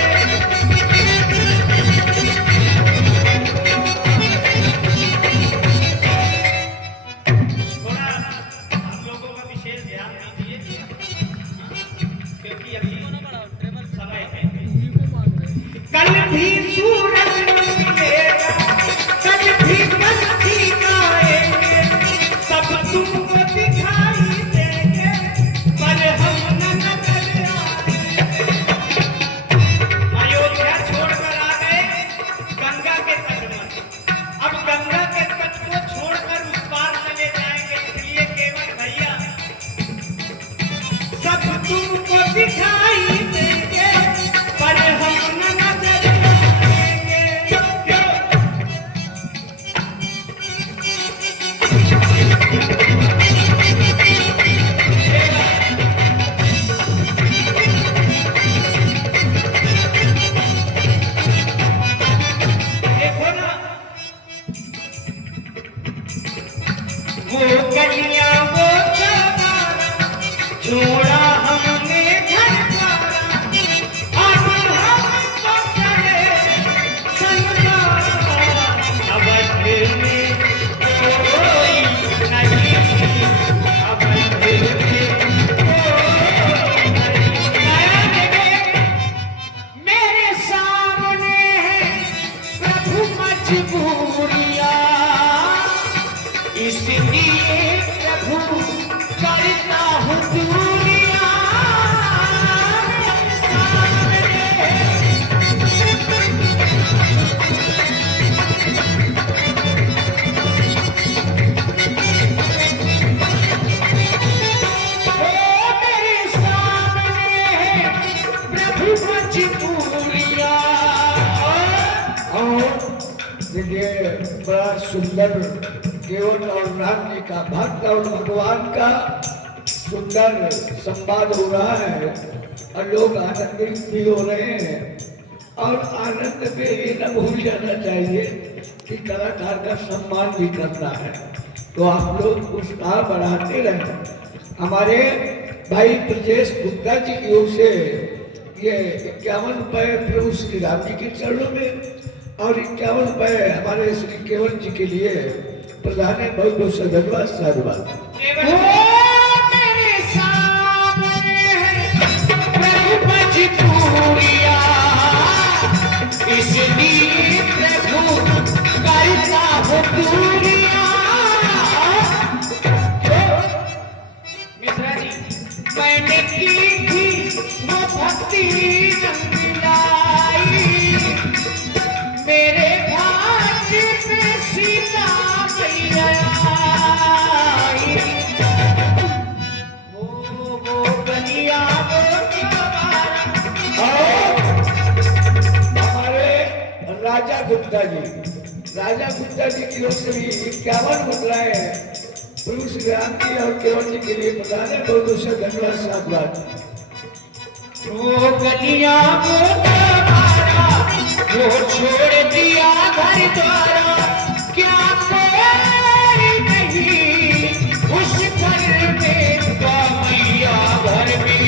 सुंदर केवट और राम जी का भक्त और भगवान का सुंदर संवाद हो रहा है और लोग आनंदित भी हो रहे हैं। और आनंद में ये न भूल जाना चाहिए कि कलाकार का सम्मान भी करना है, तो आप लोग उत्साह बढ़ाते रहें। हमारे भाई ब्रजेश गुप्ता जी की ओर से ये 51 रुपये प्रभु श्री राम जी के चरणों में और 51 रुपये हमारे श्री केवल जी के लिए प्रधान है। बहुत बहुत से धन्यवाद, साधुवाद। इसलिए प्रभु करता हो पूरिया। मिश्रा जी, मैंने की थी वो भक्ति नंदिलाई, मेरे भाग्य में सीता मैया आई। वो गलिया राजा गुप्ता जी की ओर से भी 51 मुद्राएं प्रभु श्री राम जी और केवल जी के लिए प्रदान है। बहुत बहुत से धन्यवाद, साधुवाद। वो गलिया वो छोड़ दिया घर द्वारा, क्या कोई नहीं उस घर में मैया घर में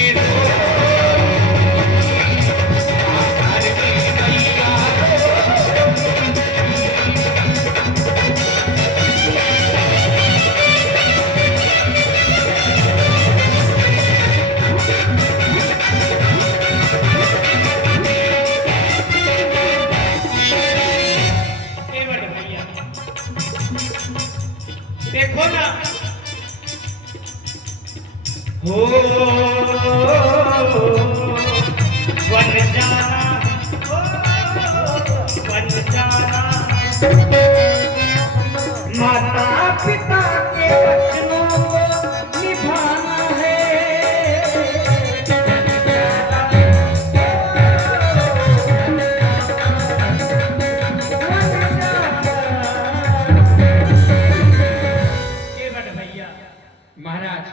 देखो ना हो वन जाना, वन जाना माता पिता के वचनों को निभाना है। महाराज,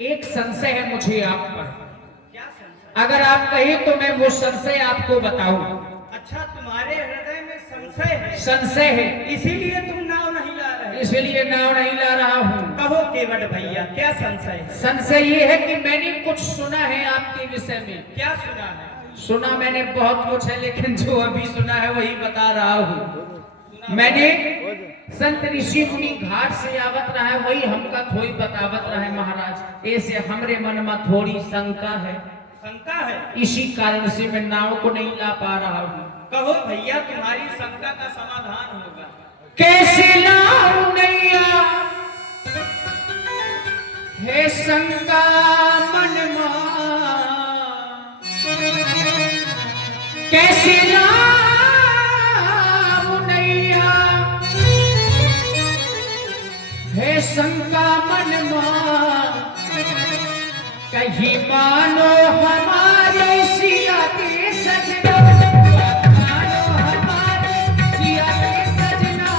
एक संशय है मुझे आप पर। क्या संशय? अगर आप कहें तो मैं वो संशय आपको बताऊं। अच्छा, तुम्हारे हृदय में संशय है? संशय है, इसीलिए तुम नाव नहीं ला रहे? इसलिए नाव नहीं ला रहा हूँ। कहो केवट भैया, क्या संशय है? संशय ये है कि मैंने कुछ सुना है आपके विषय में। क्या सुना है? सुना मैंने बहुत कुछ है, लेकिन जो अभी सुना है वही बता रहा हूँ। मैंने संत ऋषि मुनि घाट से आवत रहा है, वही हमका थोड़ी बतावत रहा है महाराज। ऐसे हमरे मन में थोड़ी शंका है। शंका है? इसी कारण से मैं नाव को नहीं ला पा रहा हूँ। कहो भैया, तुम्हारी शंका का समाधान होगा। कैसे लाऊं नैया है शंका मन में, कैसे लाऊं नैया है शंका मन में, कहीं मानो हमारे सिया के सजना, मानो हमारे सिया के सजना।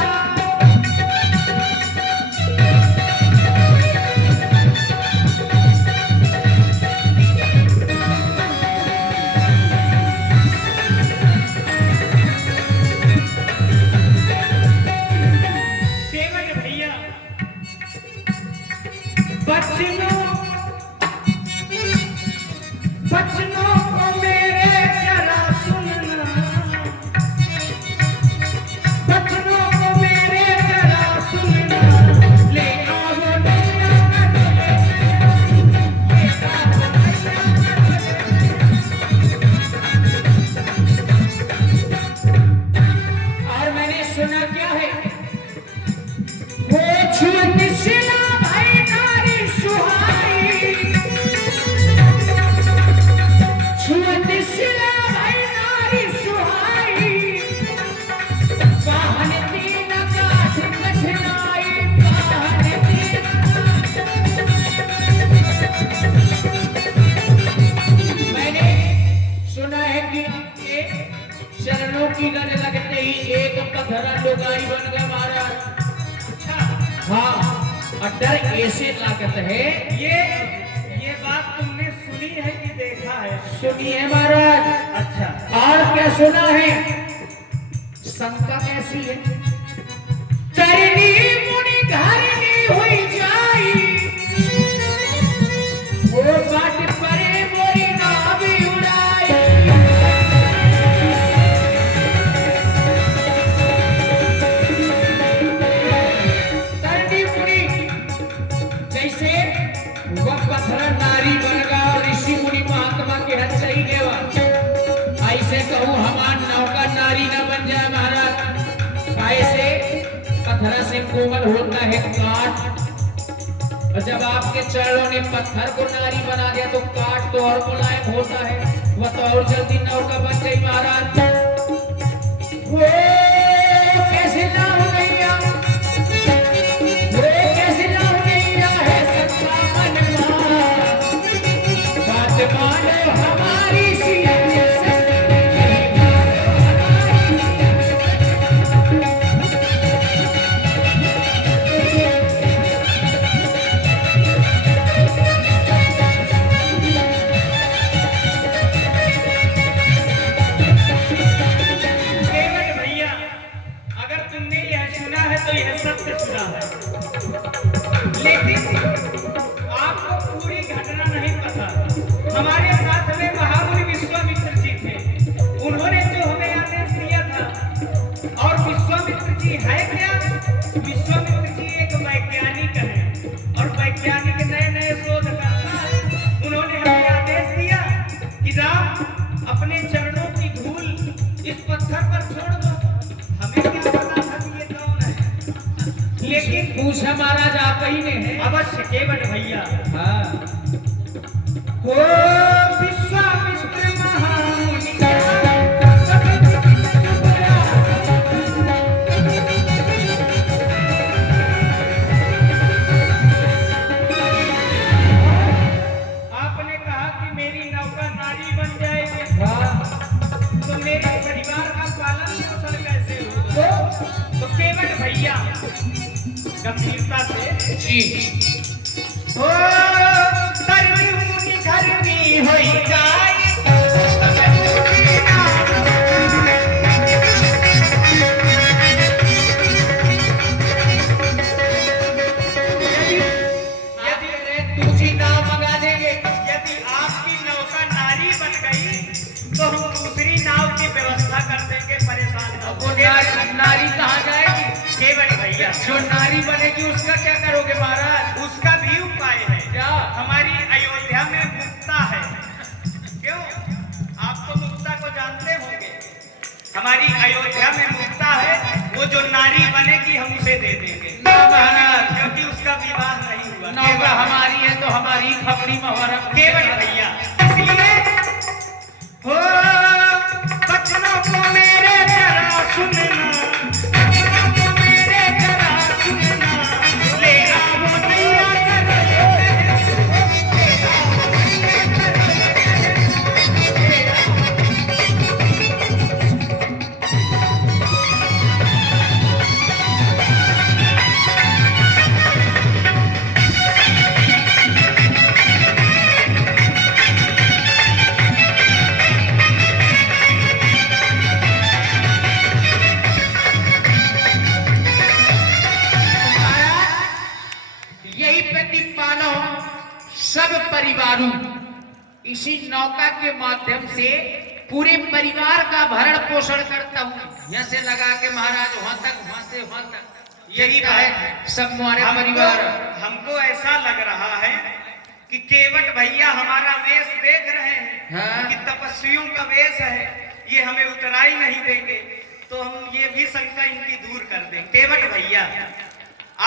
केवट भैया, बचनों को मेरे जरा सुनना, बचनों को मेरे जरा सुनना, ले आओ नैया और मैंने सुना क्या है, वो छूट सिला भाई नारी सुहाई, छूट सिला भाई नारी सुहाई, कहन तीन गाठ कठिनाई, कहन तीन मैंने सुना है कि आपके चरणों की लड़ लगते ही एक पत्थरा लुगाई बन गए महाराज। और डर ऐसे लागत है। ये बात तुमने सुनी है कि देखा है? सुनी है महाराज। अच्छा, और क्या सुना है? शंका कैसी है? करनी मुनि घरनी हुई जाई, वो बाट परे मोरी नाव उड़ाई। करनी मुनि जैसे वह पत्थर नारी बन गया और ऋषि मुनि महात्मा के हथ चली गया, ऐसे कहूँ हमार नौका नारी न बन जाए महाराज। ऐसे पत्थर से कोमल होता है काट, और जब आपके चरणों ने पत्थर को नारी बना दिया तो काट तो और मुलायम होता है, वह तो और जल्दी नौका बन गई महाराज। वो कैसे ना हो गैया, वो कैसे ना हो गैया है सच्चा मनवा, बात मानो हमारी सिया से। केवट भैया, अगर तुमने यह सुना है तो यह सत्य सुना है, लेकिन आपको पूरी घटना नहीं पता। हमारे साथ में महामुनि विश्वामित्र जी थे, उन्होंने जो हमें आदेश दिया था। और विश्वामित्र जी है क्या? विश्वामित्र जी एक वैज्ञानिक है और वैज्ञानिक नए नए शोध करता है। उन्होंने हमें आदेश दिया कि राम अपने चरणों की धूल इस पत्थर पर छोड़ दो। हमें क्या पता था कि ये कौन है, लेकिन पूछा महाराज आप ही ने है। अवश्य केवट भैया। हाँ। हो विश्वामित्र महामुनि आपने कहा कि मेरी नौका नारी बन जाएगी, तो मेरे परिवार का पालन पोषण कैसे होगा? तो केवट भैया गंभीरता से जी। ओ तरनी मुनि घरनी होई जाए, दूसरी नाव मंगा देंगे। यदि आपकी नौका नारी बन गई तो हम दूसरी नाव की व्यवस्था कर देंगे, परेशान न वो हो। नारी कहाँ जाएगी? केवट भैया, जो नारी बनेगी उसका क्या करोगे महाराज? उसका भी उपाय है। क्या? हमारी अयोध्या में मुक्ता है। क्यों? आप तो मुक्ता को जानते होंगे। हमारी अयोध्या में मुक्ता है, वो जो नारी बनेगी हम उसे दे देंगे महाराज, क्योंकि उसका विवाह नहीं हुआ। नौका हमारी है तो हमारी खपड़ी मोहरम। केवट भैया, इसलिए हो बचनों को मेरे जरा सुनना, बचनों को मेरे जरा सुनना, ले आओ नैया करो। यही प्रतिपालो सब परिवारों इसी नौका के माध्यम से पूरे परिवार का भरण पोषण करता हूँ। यहाँ से लगा के महाराज वहां तक, वहां से वहां तक, यही है सब हमारे परिवार। हमको ऐसा लग रहा है कि केवट भैया हमारा वेश देख रहे हैं। हाँ। कि तपस्वियों का वेश है, ये हमें उतराई नहीं देंगे, तो हम ये भी शंका इनकी दूर कर दें। केवट भैया,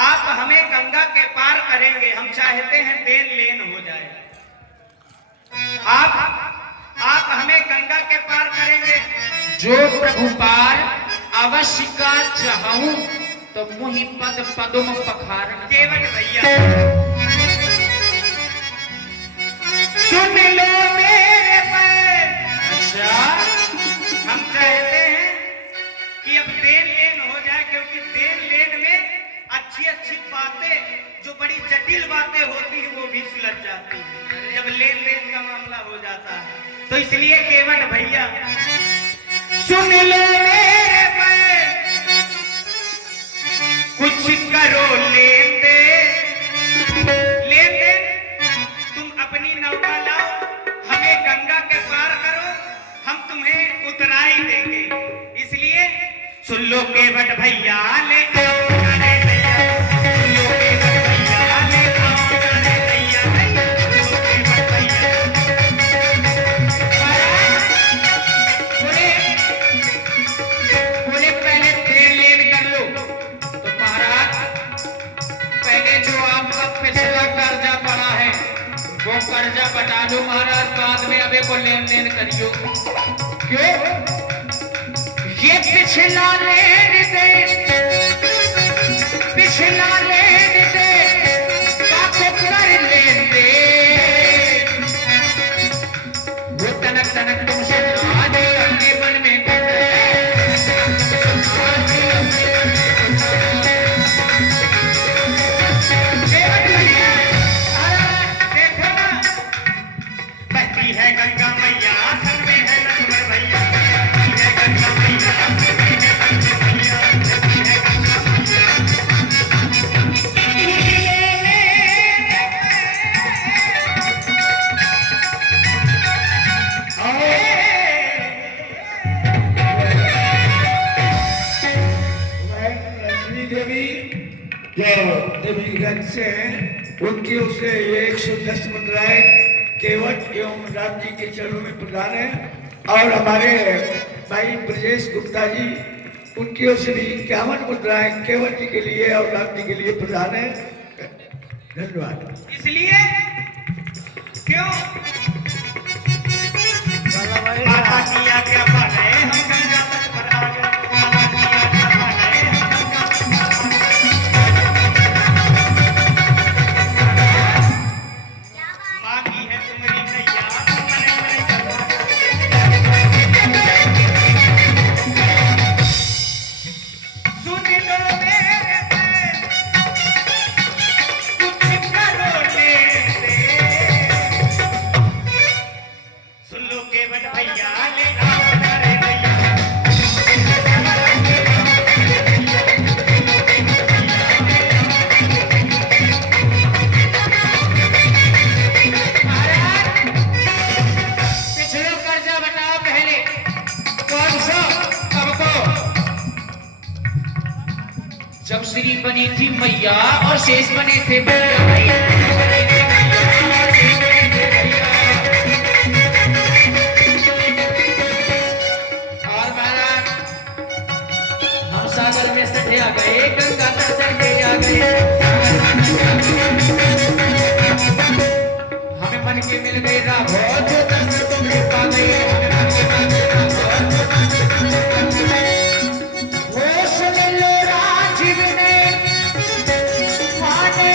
आप हमें गंगा के पार करेंगे, हम चाहते हैं देन लेन हो जाए। आप हमें गंगा के पार करेंगे। जो प्रभु पार अवश्य का चाहूं तो मुहि पद पदुम पखारन। केवट भैया सुन लो मेरे पैर। अच्छा, हम चाहते हैं कि अब देन लेन हो जाए, क्योंकि देन लेन में अच्छी अच्छी बातें जो जो बड़ी जटिल बातें होती है वो भी सुलझ जाती है जब लेन देन का मामला हो जाता है। तो इसलिए केवट भैया सुन लो मेरे पैर, कुछ करो लेन देन, लेन देन तुम अपनी नौका लाओ, हमें गंगा के पार करो, हम तुम्हें उतराई देंगे। इसलिए सुन लो केवट भैया ले आओ जाने दैया, सुन लो केवट भैया ले आओ जाने दैया, सुन लो केवट भैया। बोले पहले ट्रेन लेन कर लो। तो महाराज पहले जो आपका पिछला कर्जा पड़ा है वो कर्जा बता दो महाराज, बाद में अबे को लेन देन करियो। क्यों? ये पिछला लेन दे, पिछला लेन दे, बाको कर लेन दे, वो तनक तनक तुमसे आज अपने मन में देखो ना, बहती है गंगा मैया, संग में है लक्ष्मण भैया, बहती है गंगा मैया, संग में है लक्ष्मण भैया, बहती है गंगा रश्मि देवी जो देवीगंज से हैं, उनकी ओर से ये 110 मुद्राएं केवट एवं राम जी के चरणों में प्रदान है। और हमारे भाई ब्रजेश गुप्ता जी, उनकी ओर से भी 51 मुद्राएं केवट जी के लिए और राम जी के लिए प्रदान है। धन्यवाद। इसलिए क्यों माता की आज्ञा पाले हम गंगा तट पर आ गए, माता की आज्ञा पाले हम गंगा तट पर आ गए। मांगी है तुम्हारी नैया, मने मने करवा। सुन लो मेरे पैर, कुछ करो लेन देन, सुन लो केवट भैया ले आओ जाने दैया, पिछला कर्जा बताओ पहले कौन सा, कब को? जब श्री बनी थी मैया और शेष बने थे भैया। और महाराज हम सागर में सटे आ गए, गंगा तट चढ़ आ गए, हमें मन के मिल गए राघव, जो दर्शन तुमने पा गए, हमें मन के मिल गए राघव, जो दर्शन तुमने पा गए। वो सुन लो राजीव ने माने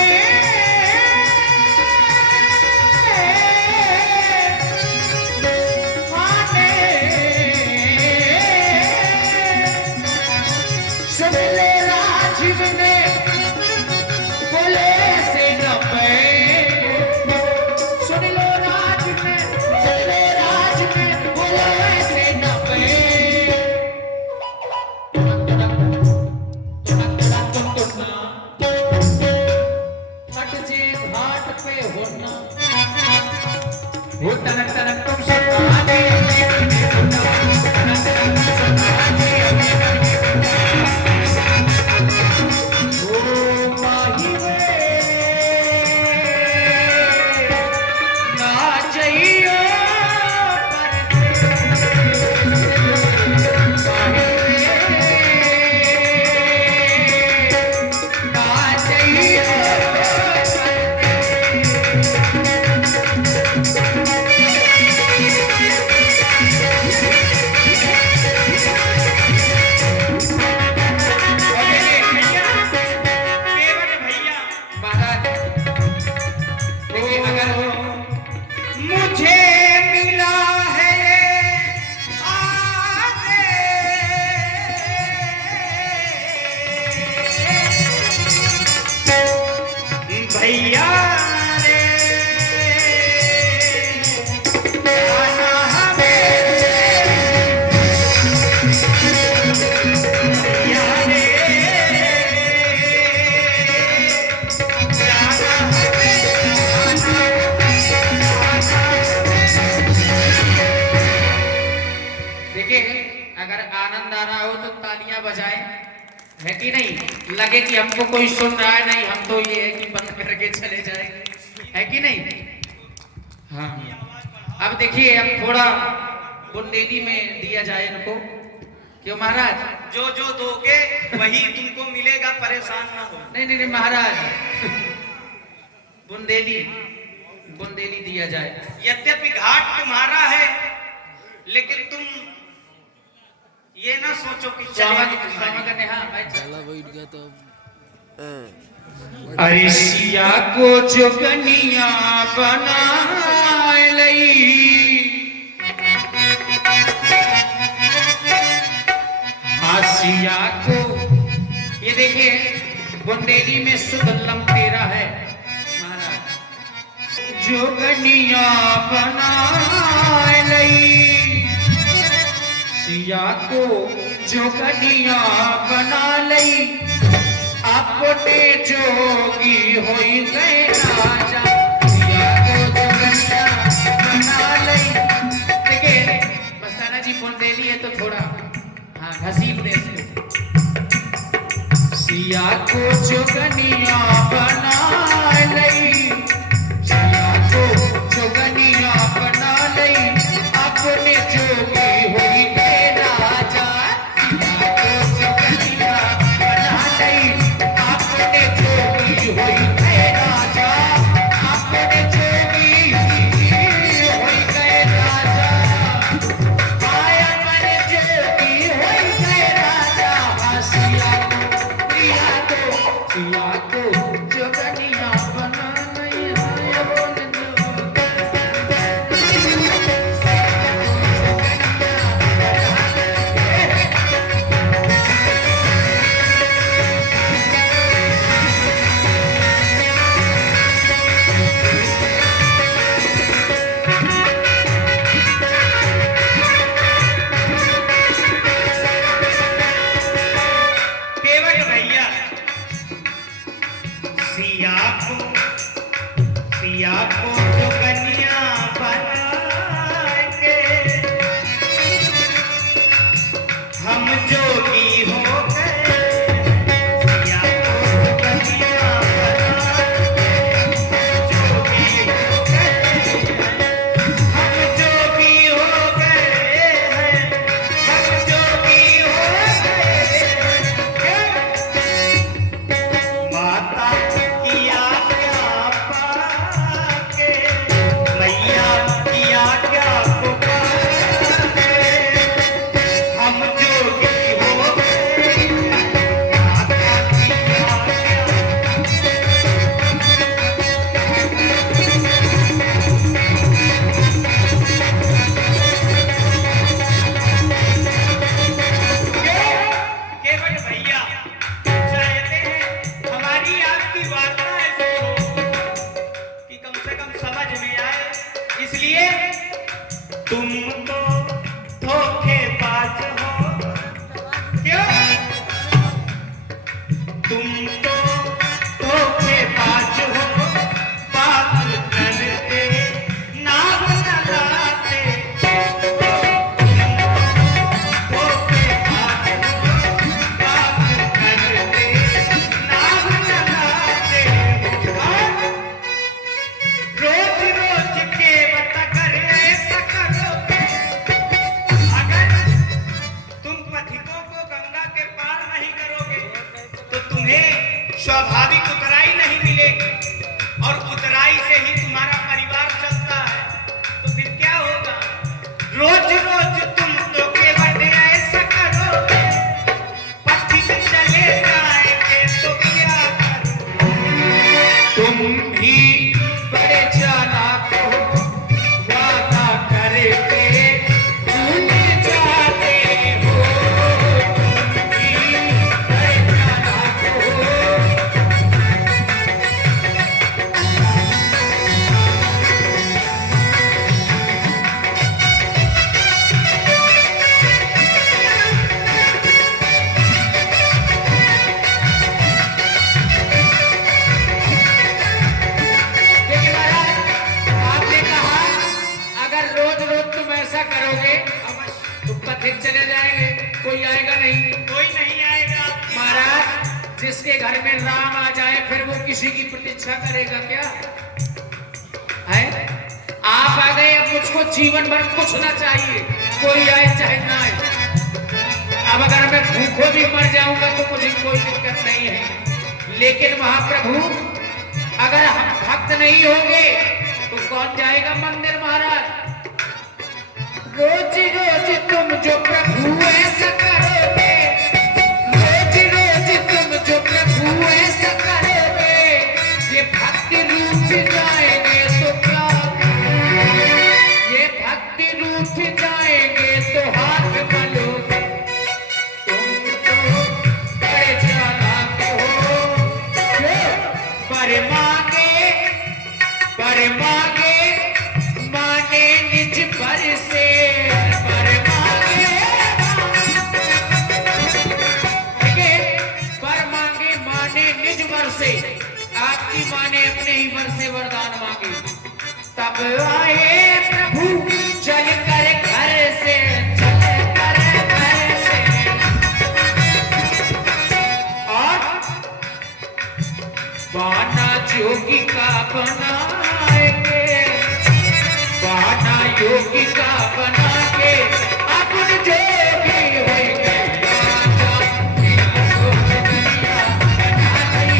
अगर आनंद आ रहा हो तो तालियां बजाएं, है कि नहीं? लगे कि हमको कोई सुन रहा है, नहीं, हम तो ये है कि बंद करके चले जाएंगे, है कि नहीं? हाँ, अब देखिए, अब थोड़ा बुंदेली में दिया जाए इनको। क्यों महाराज? जो जो दोगे वही तुमको मिलेगा, परेशान ना हो। नहीं नहीं नहीं महाराज, बुंदेली बुंदेली दिया जाए। यद्यपि घाट तुम्हारा है, लेकिन तुम ये ना सोचो कि चलेगी तुम्हारी। हाँ भाई, चला बैठ गया तो अरे सिया को जोगनिया बनाए लई, सिया को, ये देखिए बुंदेली में शुद्ध लंपेरा है महाराज। जोगनिया बनाए लई, सिया को जोगनिया बना लई, अपने जोगी होई गए राजा। सिया को जोगनिया बना लई। देखिए मस्ताना जी बुंदेली है तो थोड़ा हाँ घसीट दे इसको। सिया को जोगनिया बना लई, सिया को जोगनिया बना लई, अपने जोगी होई गए राजा। सिया को जोगनिया बना लई, अपने जोगी होई गए राजा, अपने जोगी होई गए राजा। माया मन जोगी होई गए राजा। सिया को जोगनिया जिसके घर में राम आ जाए फिर वो किसी की प्रतीक्षा करेगा क्या है? आप आ गए, अब मुझको जीवन भर कुछ ना चाहिए, कोई आए चाहे ना आए। अब अगर मैं भूखों भी मर जाऊंगा तो मुझे कोई दिक्कत नहीं है, लेकिन महाप्रभु अगर हम भक्त नहीं होंगे तो कौन जाएगा मंदिर महाराज? रोज रोज तुम जो प्रभु ऐसा करोगे, रोज रोज तुम जो प्रभु ऐसा करोगे, ये भक्ति रूठ जाएंगे तो क्या, ये भक्ति रूठ जाएंगे तो हाथ मलोगे। तुम तो बड़े चालाक हो, पर मांगे माने निज पर से, पर मांगे माने निज वर से। आपकी माँ ने अपने ही वर से वरदान मांगे, तब आए प्रभु चल कर घर से, चल कर घर से। और बाना जोगी का बनाएंगे, बाना योगी का बना के अपन जोगी होएंगे। राजा बिना सोच दुनिया बना दी,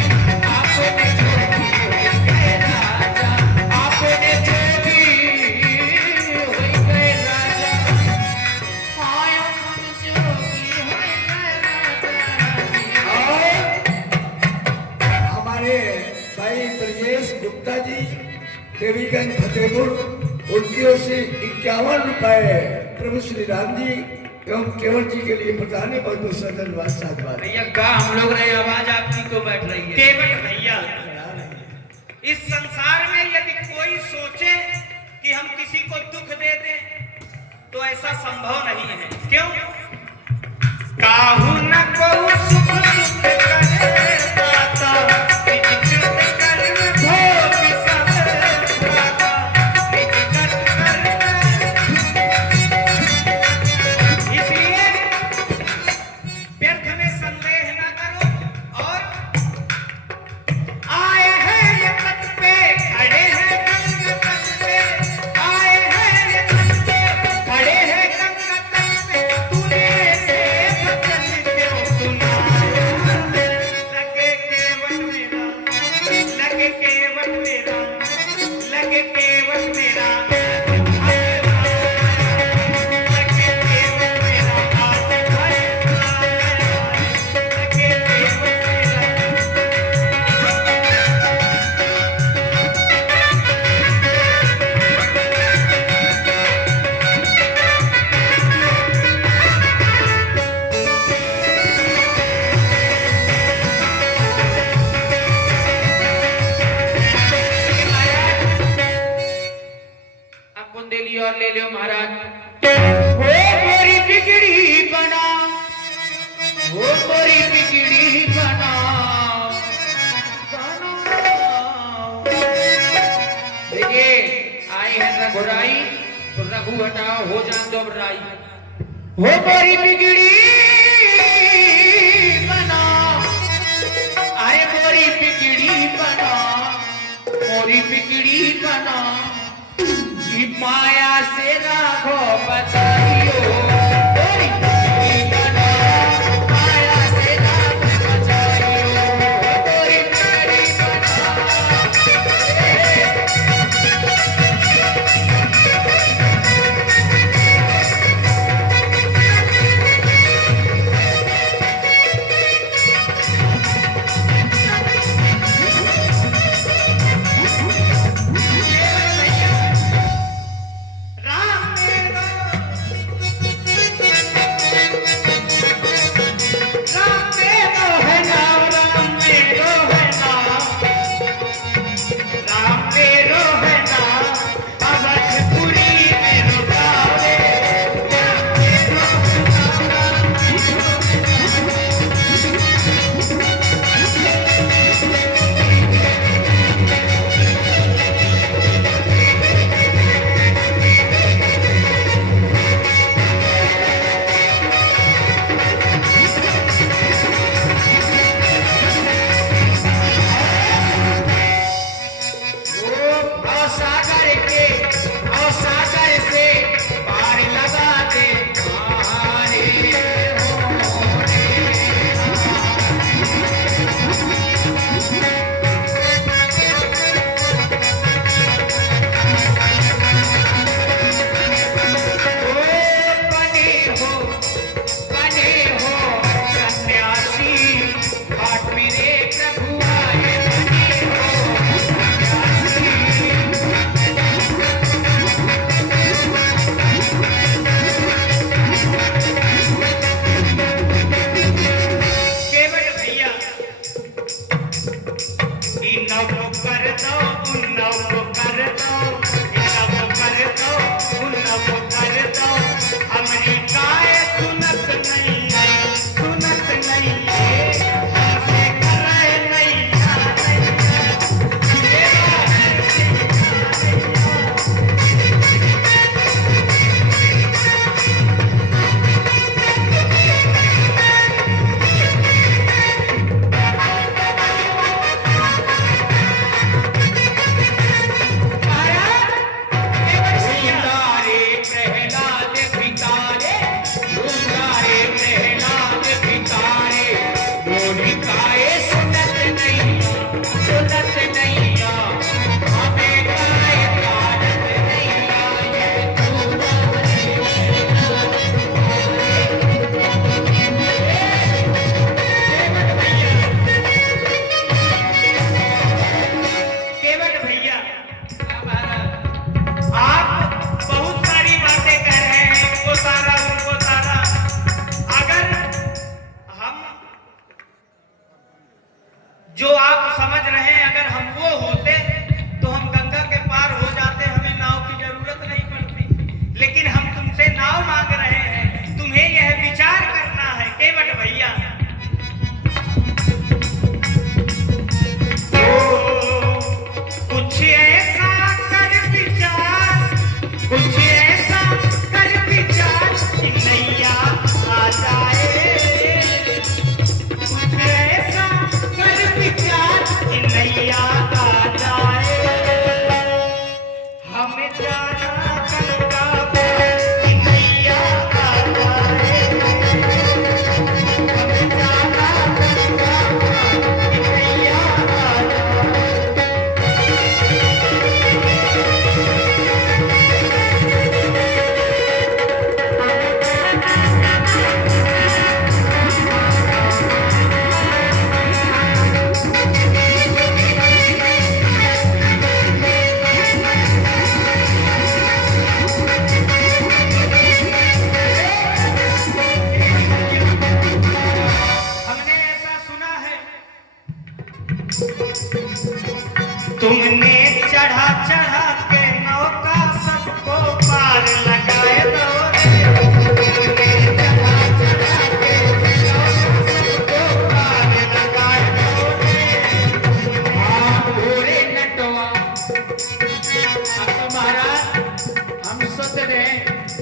आपने जोगी होएंगे राजा, आपने जोगी होएंगे राजा, आयो मन जोगी होएंगे राजा। हमारे भाई ब्रजेश गुप्ता जी देवीगंज फतेहपुर, उनकी ओर से 51 रुपए प्रभु श्री राम जी एवं केवल जी के लिए प्रदान है। बहुत बहुत धन्यवाद साधुवाद। भैया का हम लोग रहे, आवाज आपकी तो बैठ रही है। केवट भैया, इस संसार में यदि कोई सोचे कि हम किसी को दुख दे दें तो ऐसा संभव नहीं है। क्यों? काहू न को सुख दुख करे दाता, निज कृत कर्म भोग सब दाता, निज कृत कर्म। इसलिए व्यर्थ में संदेह न करो। और आए हैं ये पथ पे, खड़े हैं गंगा तट पे, आए हैं ये पथ पे, खड़े हैं गंगा तट पे, तूने से वचन क्यों सुना? लगे केवल मेरा, लगे केवल मेरा, लगे केवल मेरा, लगे केवल मेरा हाथ भर, लगे केवल मेरा। अब बुंदेली और ले लो महाराज। वो मोरी बिगड़ी बना, वो मोरी बिगड़ी बना, देखिए आई है रघुराई तो रघु हटाओ, हो जान दो राई। वो मोरी बिगड़ी बना, अरे मोरी बिगड़ी बना, मोरी बिगड़ी बना, कि माया से राघो बचाइयो। मोरी बिगड़ी बना, माया से राघो बचाइयो, मोरी बिगड़ी बना। राम मेरो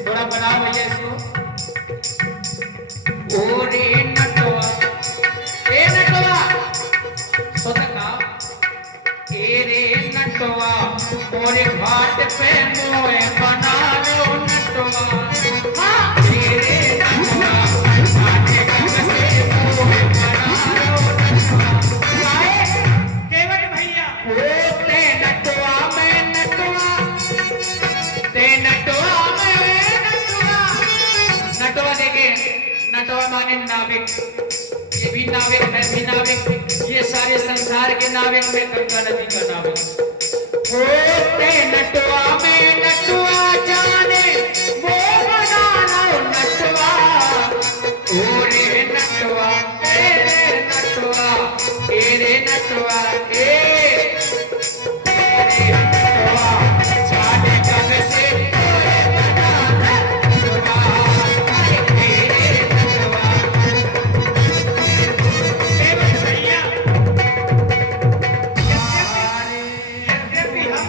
थोड़ा बनाओ भैया इसको। ओ रे नटवा, ए नटवा, सोचना, ए रे नटवा, मोरे घाट पे मोए बना लो नटवा। हाँ, ए रे नटवा, घाटे पे मोए बना लो नटवा। केवट भैया ओ ते नटवा में नटवा, ते नटवा में नटवा। नटवा देखे, नटवा माने नाविक, ये भी नाविक, मैं भी नाविक, ये सारे संसार के नाविक, मैं गंगा नदी का नाविक। ओ ते नटवा में नटवा जाने वो बनाना नटवा। ओ रे नटवा, ए रे नटवा, ए रे नटवा, ए रे नटवा, जाने कब से मोए बनाना नटवा। ए रे नटवा। केवट भैया यद्यपि हम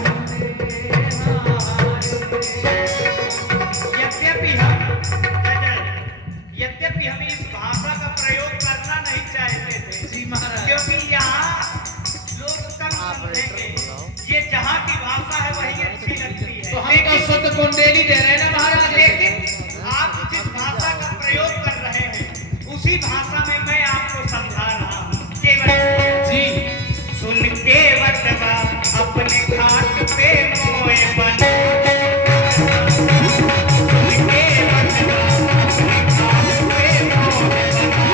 यद्यपि हम इस भाषा का प्रयोग करना नहीं चाहते थे जी महाराज। क्योंकि यहाँ लोग कम समझेंगे। ये जहाँ की भाषा है वही अच्छी लगती तो है, हम तो शुद्ध कुंडेली दे रहे हैं ना महाराज। लेकिन आप जिस भाषा का प्रयोग कर रहे हैं उसी भाषा में मैं आपको समझा रहा हूँ। केवट जी सुन के बटवा अपने घाट पे मोए बना। सुन के बटवा अपने घाट पे मोए बना।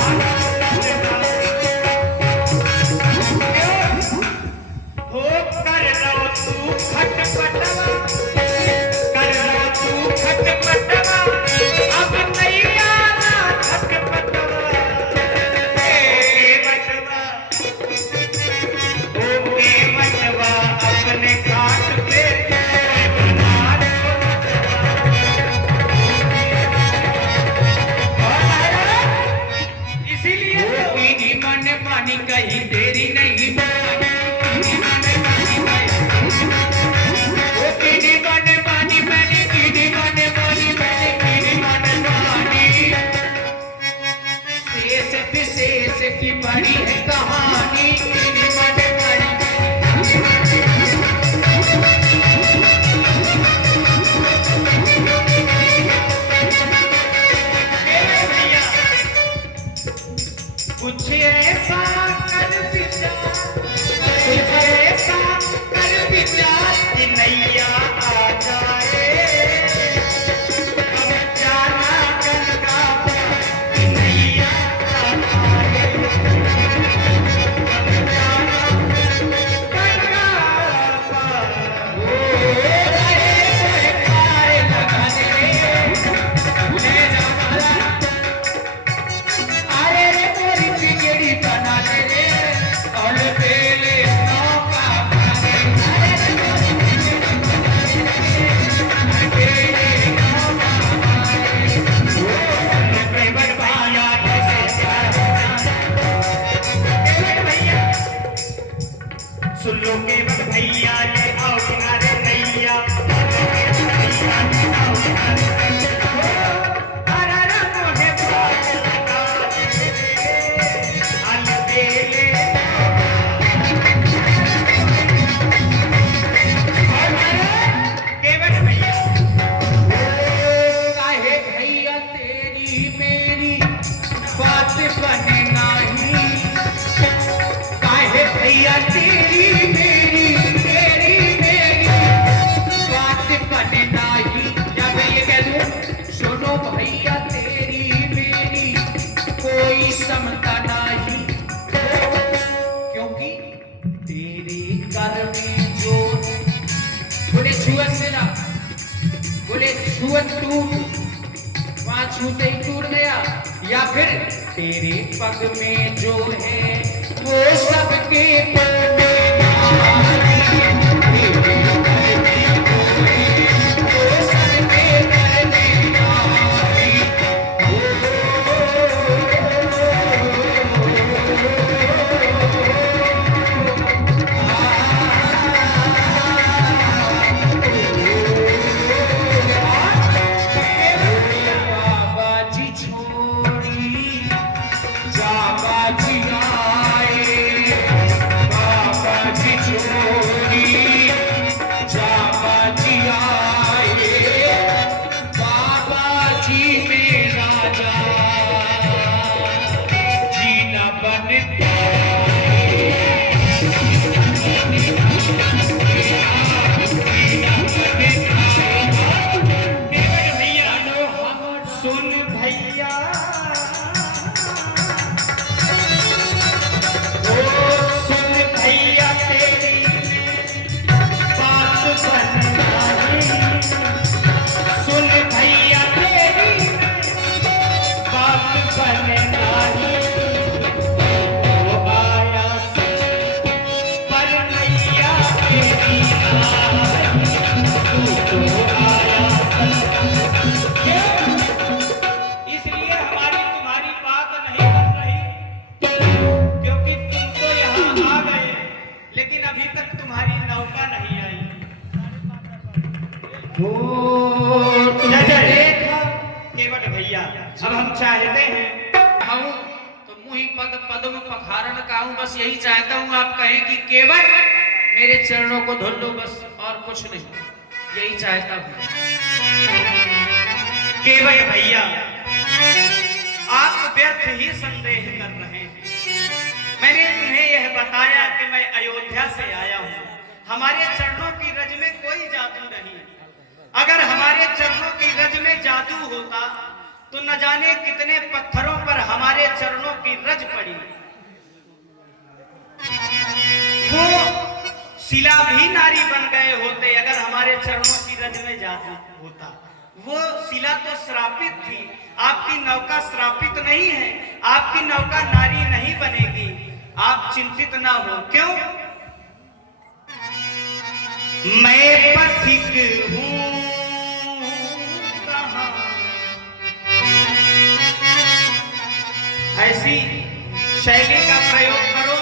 हो कर लो तू खटपटवा, कर लो तू खटपटवा, अब नैया ना खटपटवा। ए बटवा, ओके बटवा अपने घाट पे बना लो बटवा। इसीलिए तो मेरी मन मानी कहीं देरी नहीं मानी, मेरी मन मानी ओ मेरी मन मानी मैंने, मेरी मन मानी मैंने, मेरी मन मानी। शेष विशेष की बड़ी है कहानी, मेरी मन मानी। भैया कुछ ऐसा कर विचार, कुछ ऐसा कर विचार कि नैया आ जाए। अब जाना गंगा पार कि नैया आ जाए। अब जाना गंगा पार। ओ रे सरकार लगा दे, ले जा महाराज। अरे रे मोरी चिंगड़ी बना ले रे, और बेले नौका मारे। अरे रे मोरी चिंगड़ी बना ले रे, बेले नौका मारे। केवट भैया कैसे केवट भैया सुन लो केवट भैया ये आओ किनारे नैया। भैया ये आओ किनारे नैया। हरा रंग है बाल लगा अल बेले। केवट भैया काहे भैया तेरी मेरी बात बने नाही, काहे भैया तेरी मेरी बात बने नाही। या मैं ये कह दूं, सुनो भैया तेरी मेरी कोई समता नहीं, क्योंकि तेरे घर में जो बोले छुअत से ना, बोले छुअत टूट, वहां छूते ही टूट गया। या फिर तेरे पग में जो है वो सबके पग में नाही। तेरे घर में जो है वो सबके पग में नाही। सुन भैया ओ सुन भैया तेरी बात बनवाई सुन भैया तेरी बात बनवाई वो आया पर मैया तेरी आई तू तो आया इसलिए हमारी तुम्हारी बात नहीं बन रही क्योंकि तुम तो यहाँ आ गए लेकिन अभी तक तुम्हारी नौका नहीं आई जय जय केवट भैया अब हम चाहते हैं हूँ तो मुहि पद पद्म पखारन कहूँ बस यही चाहता हूँ आप कहें कि केवल मेरे चरणों को धुल लो बस और कुछ नहीं यही चाहता हूँ केवट भैया आप व्यर्थ ही संदेह कर रहे हैं मैंने तुम्हें यह बताया कि मैं अयोध्या से आया हूँ हमारे चरणों की रज में कोई जादू नहीं अगर हमारे चरणों की रज में जादू होता तो न जाने कितने पत्थरों पर हमारे चरणों की रज पड़ी वो शिला भी नारी बन गए होते अगर हमारे चरणों की रज में जादू होता वो शिला तो श्रापित थी आपकी नौका श्रापित नहीं है आपकी नौका नारी नहीं बनेगी आप चिंतित ना हो क्यों मैं पथिक हूँ कहाँ ऐसी शैली का प्रयोग करो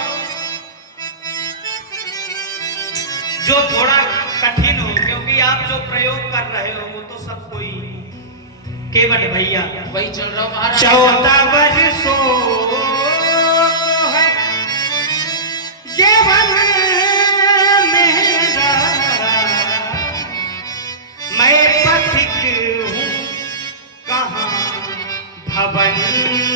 जो थोड़ा कठिन हो क्योंकि आप जो प्रयोग कर रहे हो वो तो सब कोई केवट भैया वही चल रहा हूँ महाराज 14 वर्षों को है जीवन मेरा मैं पथिक हूँ कहाँ भवन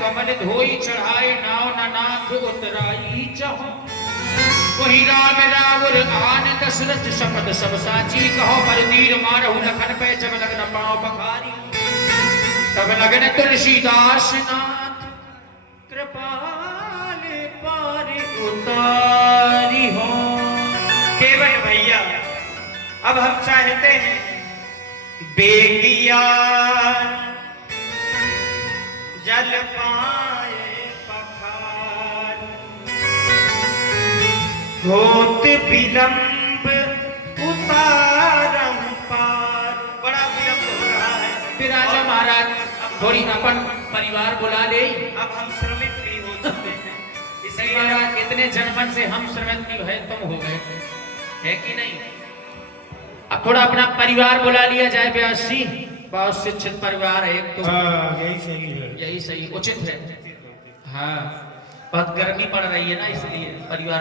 कमल धोई चढ़ाए नाव नाथ उतराई चहो वही राम रावण आन दशरथ शपथ सब साची कहो पर तीर मारहु लखन पे जब लगन पाँव पखारी तब लगन तुलसीदास नाथ कृपाल पार उतारी हो केवट भैया अब हम चाहते हैं बेगिया जल पाए पखार होत विलंब उतारम पार। बड़ा विलंब हो रहा है। फिर राजा महाराज थोड़ी अपन परिवार बुला ले। अब हम श्रमित भी हो चुके हैं, नहीं इसलिए महाराज, इतने जनपद से हम श्रमित भी है, तुम हो गए, है कि नहीं? अब थोड़ा अपना परिवार बुला लिया जाए। व्यासी बहुत शिक्षित परिवार है एक तो। यही सही है। यही सही उचित है। हाँ, बहुत गर्मी पड़ रही है ना, इसलिए परिवार